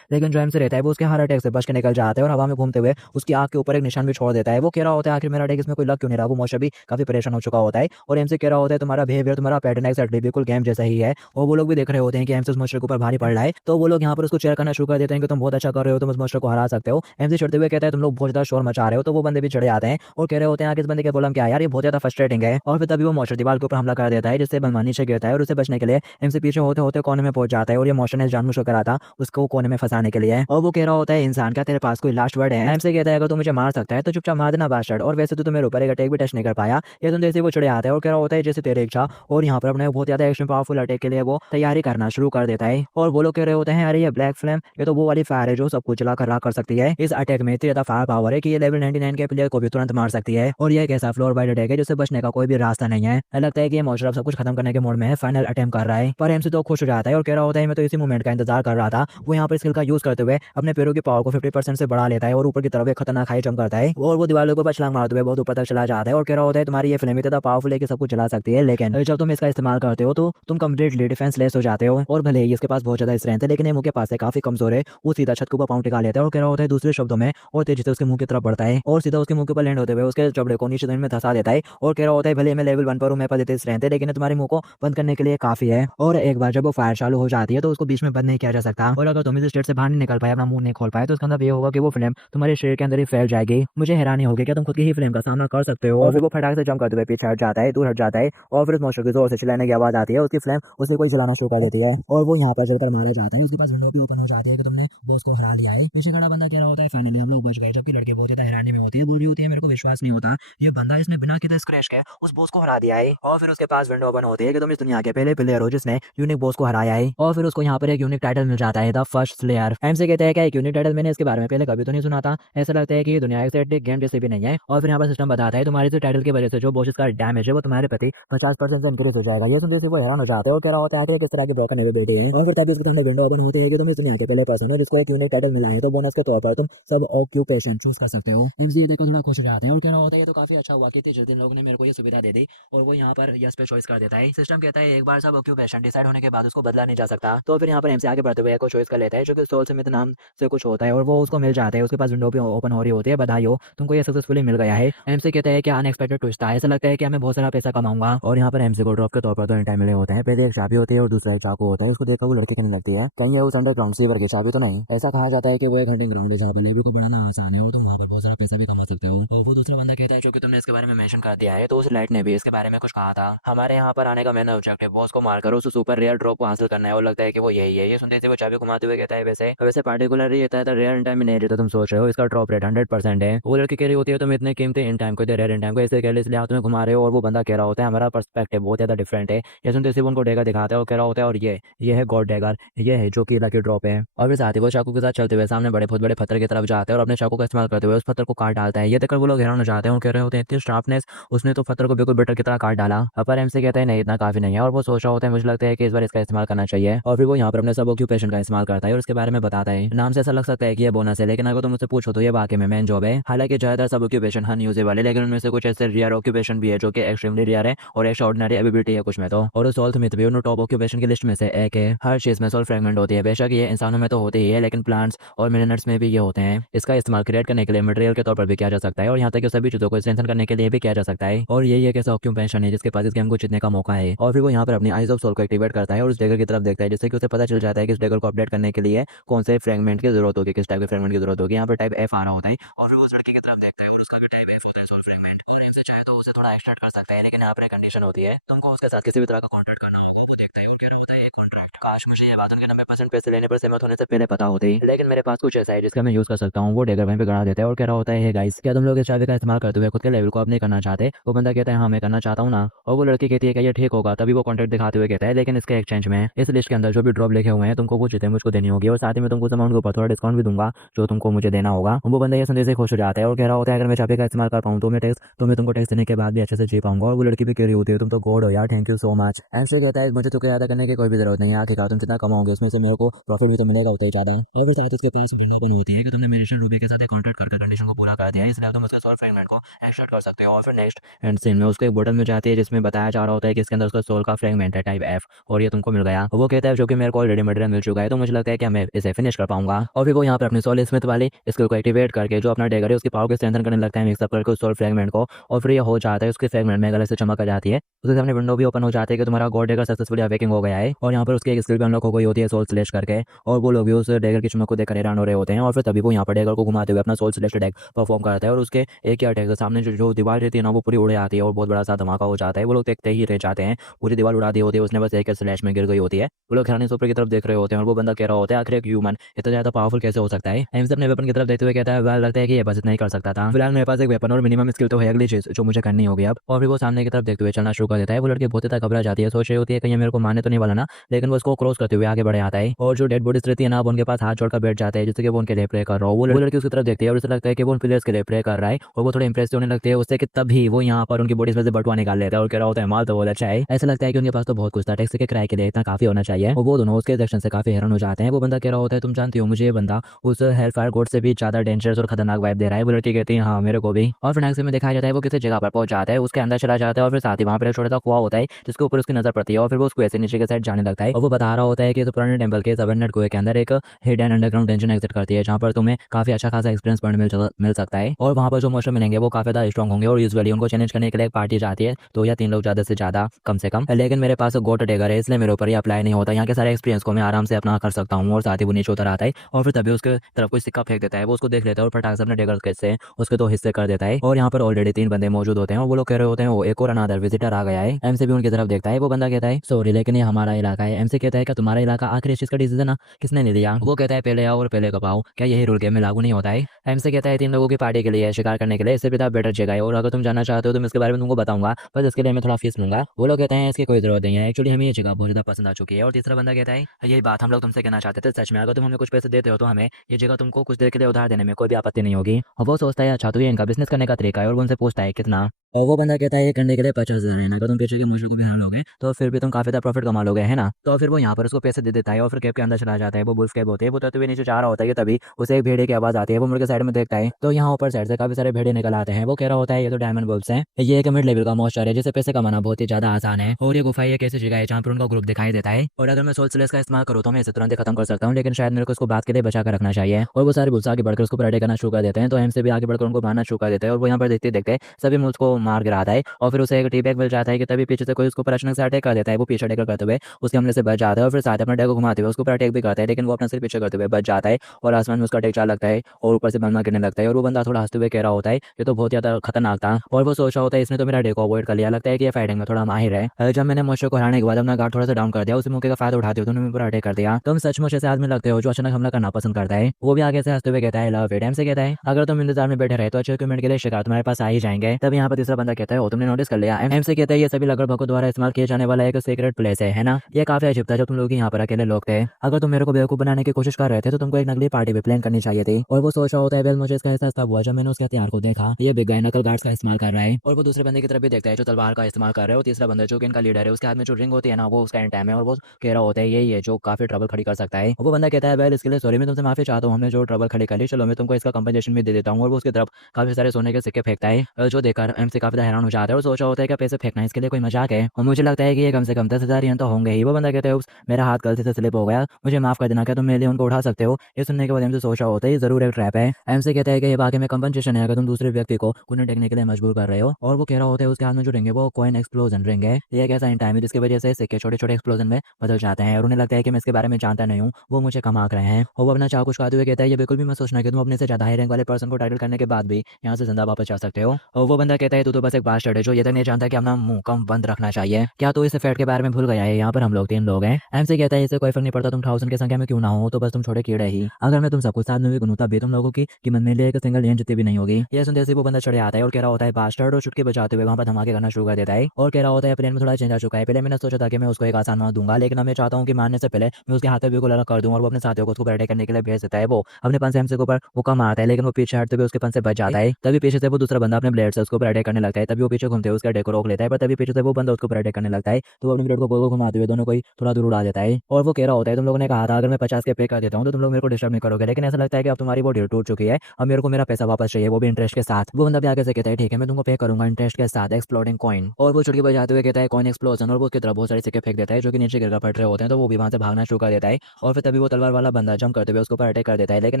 लेकिन जो एमसी रहता है वो उसके हर अटैक से बच के निकल जाता है और हवा में घूमते हुए उसकी आंख के ऊपर एक निशान भी छोड़ देता है। वो कह रहा होता है आखिर मेरा अटैक इसमें कोई लग क्यों नहीं रहा। वो मोशर भी काफी परेशान हो चुका होता है और एमसी कह रहा होता है तुम्हारा बिहेवियर, तुम्हारा पैटर्न एक्जेक्टली बिल्कुल गेम जैसा ही है। और वो लोग भी देख रहे होते हैं कि एमसी उस मोशर के ऊपर भारी पड़ रहा है, तो वो लोग यहाँ पर उसको चेयर करना शुरू कर देते हैं कि तुम बहुत अच्छा कर रहे हो, तुम उस मोशर को हरा सकते हो। एमसी चढ़ते हुए कहता है तुम लोग बहुत ज्यादा शोर मचा रहे हो, तो वो बंदे भी चढ़े आते हैं और कह रहे होते हैं आगे इस बंदे के प्रॉब्लम क्या है यार, ये बहुत ज्यादा फ्रस्ट्रेटिंग है। और फिर तभी वो मोशर दीवार के ऊपर हमला कर देता है जिससे बलमान नीचे गिरता है और उसे बचने के लिए एमसी पीछे होते होते कोने में पहुंच जाता है और ये मोशन ने जानबूझकर करा था उसको कोने में फंसाने के लिए। और वो कह रहा होता है इंसान क्या तेरे पास कोई लास्ट वर्ड है। एमसी कहता है अगर तू मुझे मार सकता है तो चुपचाप मार देना बास्टर्ड, और वैसे तो मेरे ऊपर एक अटैक भी टच नहीं कर पाया। ये सुनते ही वो चढ़े आता है और कह रहा होता है जैसे तेरे इच्छा, और यहाँ पर अपने बहुत ज्यादा एक्स्ट्रीम पावरफुल अटैक के लिए वो तैयारी करना शुरू कर देता है। और वो लोग कह रहे होते हैं अरे ये ब्लैक फ्लेम, ये तो वो वाली फायर है जो सब कुछ जला कर सकती है। इस अटैक में इतनी ज्यादा फायर पावर है कि ये लेवल 99 के प्लेयर को भी तुरंत मार सकती है और ये एक ऐसा फ्लोर बाइट अटैक है जिससे बचने का कोई भी रास्ता नहीं है। लगता है कि ये मोशर अब सब कुछ खत्म करने के मोड में है, फाइनल अटेम्प्ट कर रहा है। पर एमसी तो खुश हो जाता है और कह रहा होता है मैं तो इसी मोमेंट का इंतजार कर रहा था। वो यहाँ पर स्किल का यूज करते हुए अपने पैरों की पावर को 50% से बढ़ा लेता है और ऊपर की तरफ एक खतरनाक हाई जंप करता है और वो दीवारों के ऊपर छलांग मारते हुए बहुत ऊपर तक चला जाता है और कह रहा होता है तुम्हारी ये फिल्म इतना पावरफुल है कि सब कुछ चला सकती है, लेकिन जब तुम इसका इस्तेमाल करते हो तो तुम कम्प्लीटली डिफेंसलेस हो जाते हो। और भले ही इसके पास बहुत ज्यादा स्ट्रेंथ है लेकिन ये मुंह के पास से काफी कमजोर है। वो सीधा छत के ऊपर पाँव टिका लेता है और कह रहा होता है दूसरे शब्दों में और तेजी से उसके मुंह की तरफ बढ़ता है और सीधा उसके मुंह के ऊपर लैंड होते हुए उसके जबड़े को नीचे जमीन में धंसा देता है और कह रहा होता है भले मैं लेवल 1 पर हूं, मेरे पास इतनी स्ट्रेंथ है, लेकिन तुम्हारे मुंह को बंद करने के लिए काफी है। और एक बार जब वो फायर चालू हो जाती है तो उसको बीच में बंद नहीं किया जा सकता, और अगर तुम इस स्टेट से बाहर नहीं निकल पाए, अपना मुंह नहीं खोल पाए, तो इसका मतलब ये होगा कि वो फिल्म तुम्हारे शरीर के अंदर ही फैल जाएगी। मुझे हैरानी होगी क्या तुम खुद की ही फिल्म का सामना कर सकते हो। और फिर वो फटाक से जंप करते हुए पीछे हट जाता है, दूर हट जाता है और फिर उस मोस्टर की जोर से चिल्लाने की आवाज आती है, उसकी फ्लेम उसे कोई जलाना शुरू कर देती है और वो यहाँ पर जलकर मारा जाता है। उसके पास विंडो भी ओपन हो जाती है कि तुमने बॉस को हरा लिया है। पीछे खड़ा बंदा कह रहा होता है फाइनली हम लोग बच गए, जबकि लड़की बहुत ज्यादा हैरानी में होती है, बोल रही होती है मेरे को विश्वास नहीं होता ये बंदा इसने बिना किसी स्क्रैच के उस बॉस को हरा दिया है। और फिर उसके पास विंडो ओपन होती है कि तुम इस दुनिया के पहले प्लेयर हो जिसने यूनिक बॉस को हराया है। और फिर उसको यहाँ पर एक यूनिक टाइटल मिल जाता है, द फर्स्ट स्लेयर। एम से कहते हैं क्या एक यूनिक टाइटल, मैंने इसके बारे में पहले कभी तो नहीं सुना था, ऐसा लगता है कि ये दुनिया एक गेम जैसे भी नहीं है। और फिर यहाँ पर सिस्टम बताता है तुम्हारे इस टाइटल की वजह से जो बॉसेस का डैमेज है वो तुम्हारे प्रति 50% से इंक्रीज हो जाएगा। ये सुनते से वो हैरान हो जाते हैं और कह रहा होता है कि किस तरह की ब्रोकन एबिलिटी है। और फिर तभी उसके सामने विंडो ओपन होती है कि तुम इस दुनिया के पहले पर्सन हो जिसको एक यूनिक टाइटल मिला है, तो बोनस के तौर पर तुम सब ऑक्यूपेशन चूज कर सकते हो। एमसी देखकर थोड़ा खुश हो जाता है और कह रहा होता है ये तो काफी अच्छा हुआ कि जिस दिन लोगों ने मेरे को ये सुविधा दे दी, और वो यहाँ पर यस पे चॉइस कर देता है। सिस्टम कहता है एक बार सब ऑक्यूपेशन डिसाइड होने के बाद उसको बदला नहीं जा सकता। तो फिर यहाँ पर एमसी आगे बढ़ते हुए को चॉइस कर लेता है जो कि सोल समित नाम से कुछ होता है और वो उसको मिल जाता है। उसके पास विंडो भी ओपन हो रही होती है, बधाई हो तुमको ये सक्सेसफुली मिल गया है। एमसी कहता है कि अनएक्सपेक्टेड ट्विस्ट था, ऐसा लगता है कि मैं बहुत सारा पैसा कमाऊंगा। और यहाँ पर एमसी को ड्रॉप के तौर पर दो टाइम मिले होते हैं, पहले एक चाबी होती है और दूसरा एक चाकू होता है। उसको देखकर वो लड़के कहने लगती है कहीं ये उस अंडरग्राउंड सीवर की चाबी तो नहीं। ऐसा कहा जाता है कि वो एक हंटिंग ग्राउंड है जहाँ पर लेवल को बढ़ाना आसान है और तुम वहाँ पर बहुत सारा पैसा भी कमा सकते हो। और वो दूसरा बंदा कहता है जो कि तुमने इसके बारे में मेंशन कर दिया है, तो उस लाइट ने भी इसके बारे में कुछ कहा था। हमारे यहाँ पर आने का मेन ऑब्जेक्टिव बॉस को मारकर उस सुपर रेयर ड्रॉप को हासिल करना है और लगता है कि वो यही है। ये सुनते ही वो चाबी घुमाते हुए कहता है वैसे पार्टिकुलर ये था रेयर इन टाइम नहीं रहता, तुम सोच रहे हो इसका ड्रॉप रेट 100% है। वो लड़की कह रही होती है तुम इतने कीमती इन टाइम को रेयर इन टाइम को ऐसे कह इसलिए आप तुम्हें घुमा रहे हो। और वो बंदा कह रहा होता है हमारा पर्सपेक्टिव बहुत ज्यादा डिफरेंट है। ये सुनते सिर्फ उनको डेगर दिखाता है और कह रहा होता है और ये है गॉड डेगर, ये है जो कि लकी ड्रॉप है। और फिर साथ ही वो चाकू के साथ चलते हुए सामने बहुत बड़े पत्थर की तरफ जाते हैं और अपने चाकू का इस्तेमाल करते हुए उस पत्थर को काट डालता है। ये देखकर वो लोग हैरान हो जाते हैं और कह रहे होते हैं इतनी शार्पनेस, उसने तो पत्थर को बिल्कुल बेटर की तरह काट डाला। पर एमसी कहते हैं नहीं इतना काफी नहीं है और वो सोच रहा होता है मुझे लगता है कि इस बार इसका इस्तेमाल करना चाहिए। और फिर वो यहाँ पर अपने सब ऑक्यूपेशन का इस्तेमाल करता है और उसके बारे में बताता है। नाम से ऐसा लग सकता है कि ये बोनस है, लेकिन अगर तुम मुझसे पूछो तो ये वाकई में मेन जॉब है। हालांकि ज्यादातर सब ऑक्यूपेशन अनयूजेबल है, लेकिन उनमें से कुछ ऐसे रियर ऑक्यूपेशन भी है जो कि एक्सट्रीमली रियर है और एक्स्ट्राऑर्डिनरी एबिलिटी है कुछ में तो। और सोल स्मिथ भी उन टॉप ऑक्यूपेशन की लिस्ट में से एक है। हर चीज में सोल फ्रेगमेंट होती है, बेशक ये इंसानों में तो होती ही है लेकिन प्लांट्स और मिनरल्स में भी ये होते हैं। इसका इस्तेमाल क्रिएट करने के लिए मटेरियल के तौर पर भी किया जा सकता है और यहाँ तक कि सभी चीजों को स्ट्रेंथन करने के लिए भी किया जा सकता है। और यही एक ऐसा ऑक्यूपेशन है जिसके पास इस गेम को जीतने का मौका है। और फिर वो यहाँ पर अपनी आइज ऑफ सोल को एक्टिवेट करता है और उस डेगर की तरफ देखता है जिससे कि उसे पता चल जाता है कि इस डेगर को अपडेट करने के लिए कौन से फ्रेगमेंट की जरूरत होगी, किस टाइप के फ्रेगमेंट की जरूरत होगी। यहाँ पर टाइप एफ आ रहा होता है और फिर वो उस लड़की की तरफ देखता है और उसका भी टाइप एफ होता है सोल फ्रेगमेंट। और एम से चाहे तो उसे थोड़ा एक्सट्रैक्ट कर सकता है, लेकिन यहाँ पर एक कंडीशन होती है तुमको उसके साथ किसी भी तरह का कॉन्ट्रैक्ट करना होगा। वो देखता है और कह रहा होता है एक कॉन्ट्रैक्ट, काश मुझे ये बात उनके 90% पैसे लेने पर सहमत होने से पहले पता होती, लेकिन मेरे पास कुछ ऐसा है जिसका मैं यूज कर सकता हूँ। वो डेगर वहीं पे गड़ा देता है और कह रहा होता है गाइस क्या तुम लोग इस चाबी का इस्तेमाल करते हुए खुद के लेवल को अब नहीं करना चाहते। वो बंदा कहता है हाँ मैं करना चाहता हूँ ना। और वो लड़की कहती है कि ये ठीक होगा। तभी वो कॉन्ट्रैक्ट दिखाता दिखाते हुए कहता है लेकिन इसके एक्सचेंज में इस लिस्ट के अंदर जो भी ड्रॉप लिखे हुए हैं तुमको कुछ चीजें मुझको देनी होगी और साथ ही में तुमको उस अमाउंट के ऊपर थोड़ा डिस्काउंट भी दूंगा जो तुमको मुझे देना होगा। वो बंदा ये सुनने से खुश हो जाता है और कह रहा होता है अगर मैं चाबी का इस्तेमाल कर पाऊँ तो मैं तुमको टैक्स देने के बाद भी अच्छे से जी पाऊंगा। और वो लड़की भी कह रही होती है तुम तो गॉड हो यार, थैंक यू सो मच। एमशे कहता है मुझे तो ज्यादा करने की कोई भी जरूरत नहीं है, आखिरकार तुम जितना कमाओगे उसमें से मेरे को प्रॉफिट भी तो मिलेगा उतना ही ज्यादा। और फिर साथ उसके पास विंडो ओपन होती है कि तुमने मेरिशन रूबी के साथ एक कॉन्ट्रैक्ट करके कंडीशन को पूरा कर दिया है, इसलिए तुम उसके सोल फ्रेगमेंट को एक्सट्रैक्ट कर सकते हो। और फिर नेक्स्ट एंड सीन में उसको एक बोतल मिल जाती है जिसमें बताया जा रहा होता है कि इसके अंदर उसका सोल का फ्रेगमेंट है टाइप एफ और ये तुमको मिल गया। वो कहता है जो कि मेरे को ऑलरेडी मटेरियल मिल चुका है तो मुझे लगता है कि मैं इसे फिनिश कर पाऊंगा। और फिर वो यहाँ पर अपनी सोल स्मिथ वाली स्किल को एक्टिवेट करके जो अपना डेगर है उसकी पावर को स्ट्रेंथन करने लगता है मिक्सअप करके उस सोल फ्रेगमेंट को। और फिर ये हो जाता है उसके फ्रेगमेंट में अलग से चमक आ जाती है, उसके सामने विंडो भी ओपन हो जाती है कि तुम्हारा गॉड डेगर सक्सेसफुली अवेकिंग हो गया है। और यहाँ पर उसकी एक स्किल भी अनलॉक हो गई होती है सोल स्लेश करके और वो लोग भी उस डेगर की चमक को देखकर हैरान हो रहे होते हैं। और फिर तभी वो यहाँ पर डेगर को घुमाते हुए अपना सोल स्लेश अटैक परफॉर्म करता है और उसके एक ही अटैक के सामने जो दीवार रहती है ना वो पूरी उड़ आती है और बहुत बड़ा सा धमाका हो जाता है। वो लोग देखते ही रह जाते हैं, पूरी दीवार उड़ा दी होती है, उसने बस एक स्लैश में गिर गई होती है। वो लोग हैरानी से ऊपर की तरफ देख रहे होते हैं और वो बंदा कह रहा होता है आखिर एक ह्यूमन इतना ज्यादा पावरफुल कैसे हो सकता है। एम्स अपने वेपन की तरफ देखते हुए कहता है वेल लगता है कि ये बस इतना ही कर सकता था, फिलहाल मेरे पास एक वेपन और मिनिमम स्किल तो है अगली चीज जो मुझे करनी होगी अब। और फिर वो सामने की तरफ देखते हुए चलना शुरू कर देता है। वो लड़की बहुत ज्यादा घबरा जाती है, सोच रही होती है कहीं मेरे को मारने तो नहीं वाला ना, लेकिन वो उसको क्रॉस करते हुए आगे बढ़े आता है और जो डेड बॉडीज रहती है ना उनके पास हाथ जोड़कर बैठ जाते हैं जिससे कि वो उनके लिए प्रे कर रहा हो। वो लड़की उसकी तरफ देखती है और उसे लगता है कि वो उन प्लेयर्स के लिए प्रे कर रहा है और वो थोड़े इंप्रेस होने लगते हैं उससे कि तभी वो यहाँ पर उनकी बॉडीज में से बटवा निकाल लेता है और कह रहा होता है माल तो बहुत अच्छा है। ऐसा लगता है कि उनके पास तो बहुत कुछ था, टैक्स के किराए के लिए इतना काफी होना चाहिए। और वो दोनों उसके एक्शन से काफी हैरान हो जाते हैं। वो बंदा कह रहा होता है तुम जानती हो मुझे ये बंदा उस हेलफायर गॉड से भी ज्यादा डेंजरस और खतरनाक वाइब दे रहा है। वो लड़की कहती है हाँ मेरे को भी। और फिर नेक्स्ट में दिखाया जाता है वो किसी जगह पर पहुंच जाता है, उसके अंदर चला जाता है और फिर साथ ही वहाँ पर एक छोटा सा कुआं होता है जिसके ऊपर उसकी नजर पड़ती है और फिर वो उसको ऐसे नीचे के साइड जाने लगता है। और वो बता रहा होता है कि पुराने टेंपल के सबरनेट कुएं के अंदर एक हिडन अंडरग्राउंड डेंजन एग्जिट करती है जहाँ पर तुम्हें काफी अच्छा खासा एक्सपीरियंस पॉइंट मिल सकता है और वहाँ पर जो मोस्टर मिलेंगे वो काफी ज्यादा स्ट्रॉन्ग होंगे और यूजुअली उनको चैलेंज करने के लिए एक पार्टी जाती है 2 या 3 लोग ज्यादा से ज्यादा कम से कम। लेकिन मेरे पास गोट डेगर है इसलिए मेरे ऊपर ये अप्लाई नहीं होता, यहाँ के सारे एक्सपीरियंस को मैं आराम से अपना कर सकता हूँ। और साथ ही वो नीचे उतर आता है और फिर तभी उसके तरफ कोई सिक्का फेंक देता है, वो उसको देख लेता है और फटाक से अपने डेगर से उसके 2 हिस्से कर देता है। और यहाँ पर ऑलरेडी 3 बंदे मौजूद होते हैं और वो लोग कह रहे होते हैं वो एक और अनादर विजिटर आ गया है। एमसे भी उनकी तरफ देखता है, वो बंदा कहता है सॉरी लेकिन ये हमारा इलाका है। एमसे कहता है कि तुम्हारा इलाका, आखिर इस चीज का डिसीजन किसने ले लिया। वो कहता है पहले आओ और पहले कब आओ, क्या यही रूल गेम में लागू नहीं होता है। एमसे कहता है 3 लोगों की पार्टी के लिए शिकार करने के लिए, इससे भी बेटर जगह है और अगर तुम जानना चाहते हो तो मैं इसके बारे में तुमको बताऊंगा, बस इसके लिए मैं थोड़ा फीस लूंगा। वो लोग कहते हैं इसकी कोई जरूरत नहीं है, एक्चुअली हमें ये जगह बहुत ज्यादा पसंद आ चुकी है। और तीसरा बंदा कहता है यही बात हम लोग तुमसे कहना चाहते थे, सच में अगर तुम हमें कुछ पैसे देते हो तो हमें ये जगह तुमको कुछ देर के लिए उधार देने में कोई भी आपत्ति नहीं होगी। और वो सोचता है अच्छा तो ये इनका बिजनेस करने का तरीका है और वो उनसे पूछता है कितना। और वो बंदा कहता है ये करने के लिए 50,000 है ना, अगर तुम पीछे के मोशर को भी हरा लोगे तो फिर भी तुम काफी ज्यादा प्रॉफिट कमा लोगे है ना। तो फिर वो यहाँ पर उसको पैसे दे देता है और फिर कैब के अंदर चला जाता है। वो बुल्फ कैब होती है, वो तो नीचे जा रहा होता है तभी उसे एक भेड़े की आवाज आती है। वो मुड़ के साइड में देखता है तो यहाँ ऊपर साइड से काफी सारे भेड़े निकल आते हैं। वो कह रहा होता है ये तो डायमंड बुल्स हैं, ये एक मिड लेवल का मॉन्स्टर है जिसे पैसे कमाना बहुत ही ज्यादा आसान है और ये गुफा एक ऐसी जगह है जहाँ पर उनका ग्रुप दिखाई देता है और अगर मैं सोल स्लेस का इस्तेमाल करूँ तो मैं इसे तुरंत ही खत्म कर सकता हूँ, लेकिन शायद मेरे को इसको बात के लिए बचा कर रखना चाहिए। और वो सारे बुल्स आगे बढ़कर उसको अटैक करना शुरू कर देते हैं तो एम से भी आगे बढ़कर उनको मारना शुरू कर देते हैं और वो यहाँ पर देखते देखते सभी मुल्स को मार गिराता है और फिर उसे एक टी बैग मिल जाता है कि तभी पीछे से कोई उसको अचानक से अटैक कर देता है। वो पीछे अटैक करते हुए उसके हमले से बच जाता है और फिर साथ अपना अटैक को घुमाते हुए उसके ऊपर अटैक भी करता है, लेकिन वो अपना सिर पीछे करते हुए बच जाता है और आसमान में उसका अटैक चला लगता है और ऊपर से बंदा गिरने लगता है। और वो बंदा थोड़ा हंसते हुए कह रहा होता है ये तो बहुत ज्यादा खतरनाक था और वो सोच रहा होता है इसने तो मेरा अटैक को अवॉइड कर लिया, लगता है कि ये फाइटिंग में थोड़ा माहिर है। जब मैंने मोशे को हराने के बाद अपना गार्ड थोड़ा सा डाउन कर दिया, उसी मौके का फायदा उठाते हो तुमने पूरा अटैक कर दिया, तुम सचमुच ऐसे आदमी लगते हो जो अचानक हमला करना पसंद करता है। वो भी आगे से हंसते हुए कहता है लव इट। से कहता है अगर तुम इंतजार में बैठे रहे तो अच्छे इक्विपमेंट के लिए शिकार तुम्हारे पास आ ही जाएंगे। तब यहाँ पर तीसरा बंदा कहता है ओ तुमने नोटिस कर लिया। एम से कहता है ये सभी लगभग भगों द्वारा इस्तेमाल किया जाने वाला एक सीक्रेट प्लेस है ना। ये काफी अजीब था जब तुम लोग यहाँ पर अकेले लोग थे, अगर तुम मेरे को बेवकूफ बनाने की कोशिश कर रहे थे तो तुमको एक नकली पार्टी भी प्लान करनी चाहिए थी। और वो सोच रहा होता है वेल मुझे इसका एहसास तब हुआ जब मैंने उसके हथियार को देखा, ये बिग गाय नकल गार्ड्स का इस्तेमाल कर रहा है। और वो दूसरे बंदे की तरफ भी देखता है जो तलवार का इस्तेमाल कर रहा है और तीसरा बंदा जो कि इनका लीडर है उसके हाथ में जो रिंग होती है ना वो उसका एंड टाइम है और वो कह रहा होता है यही है जो काफी ट्रबल खड़ी कर सकता है। वो बंदा कहता है वेल इसके लिए सॉरी, मैं तुमसे माफी चाहता हूँ, हमने जो ट्रबल खड़ी कर ली, चलो मैं तुमको इसका कंपनसेशन भी दे देता हूँ। और वो उसकी तरफ काफी सारे सोने के सिक्के फेंकता है जो देखकर एम से काफी हैरान हो जाता है और सोचा होता है कि पैसे फेंकना इसके लिए कोई मजाक है और मुझे लगता है कि ये कम से कम 10,000 तो होंगे ही। वो बंदा कहता है मेरा हाथ गलती से स्लिप हो गया, मुझे माफ कर देना, क्या तुम मेरे लिए उनको उठा सकते हो। ये सुनने के बाद एम से सोचा होता है ये जरूर एक ट्रैप है। एम से कहता है कि ये वाकई में कंपनसेशन है अगर तुम दूसरे व्यक्ति को कुएं टेकने के लिए मजबूर कर रहे हो। और वो कह रहा होता है उसके हाथ में जो रिंग है वो कॉइन एक्सप्लोजन रिंग है, ये एक ऐसा टाइम है जिसकी वजह से सिक्के छोटे छोटे एक्सप्लोजन में बदल जाते हैं और उन्हें लगता है कि मैं इसके बारे में जानता नहीं हूँ, वो मुझे कम आंक रहे हैं। और वो अपना चाकू खाते हुए कहता है ये बिल्कुल भी मत सोचना कि तुम अपने से ज्यादा हाई रैंक वाले पर्सन को टाइटल करने के बाद भी यहाँ से जिंदा वापस जा सकते हो। और वो बंदा कहता है तू तो बस एक बास्टर्ड है जो ये तक नहीं जानता कि अपना मुंह कम बंद रखना चाहिए। क्या तू इस फैक्ट के बारे में भूल गया है? यहाँ पर हम लोग 3 लोग हैं। एमसी कहता है इससे कोई फर्क नहीं पड़ता तुम 1000 की संख्या में क्यों ना हो, तो बस तुम छोटे कीड़े ही। अगर मैं तुम सबको साथ में भी गिनूं तब भी तुम लोगों की कीमत में एक सिंगल एन जितनी भी नहीं होगी। ये सुनते ही वो बंदा चढ़े आता है और कह रहा होता है बास्टर्ड, और चुटकी बजाते हुए वहाँ पर धमाके करना शुरू कर देता है और कह रहा होता है प्लेन में थोड़ा चेंज आ चुका है। पहले मैंने सोचा था कि मैं उसको एक आसान मार दूंगा, लेकिन अब मैं चाहता हूँ कि मारने से पहले मैं उसके हाथ पे बिल्कुल अलग कर दूं और वो अपने साथियों को उसको अटैक करने के लिए भेज देता है। वो अपने पंच से एमसी के ऊपर मुक्का मारता है, लेकिन वो पीछे हटते हुए उसके पंच से बच जाता है। तभी पीछे से वो दूसरा बंदा अपने ब्लेड से उसको ऊपर अटैक करने लगता है। तभी वो पीछे घूमते हुए उसका अटैक को रोक लेता है, पर तभी पीछे से वो बंदा उसको ऊपर अटैक करने लगता है। तो वो अपने ब्लेड को गोल गोल घुमाते हुए दोनों को ही थोड़ा दूर उड़ा देता है और वो कह रहा होता है तुम लोगों ने कहा था अगर मैं 50 के पे कर देता हूँ तो तुम लोग मेरे को डिस्टर्ब नहीं करोगे, लेकिन ऐसा लगता है कि अब तुम्हारी वो डील टूट चुकी है, अब मेरे को मेरा पैसा वापस चाहिए, वो भी इंटरेस्ट के साथ। वो बंदा भी आगे से कहता है ठीक है मैं तुमको पे करूंगा इंटरेस्ट के साथ एक्सप्लोडिंग कॉइन, और वो चुटकी बजाते हुए कहता है कॉइन एक्सप्लोजन, और वो उसकी तरफ बहुत सारे सिक्के फेंक देता है जो कि नीचे गिरकर फट रहे होते हैं। तो वो भी वहां से भागना शुरू कर देता है और फिर तभी वो तलवार वाला बंदा जंप करते हुए उसके ऊपर अटैक कर देता है, लेकिन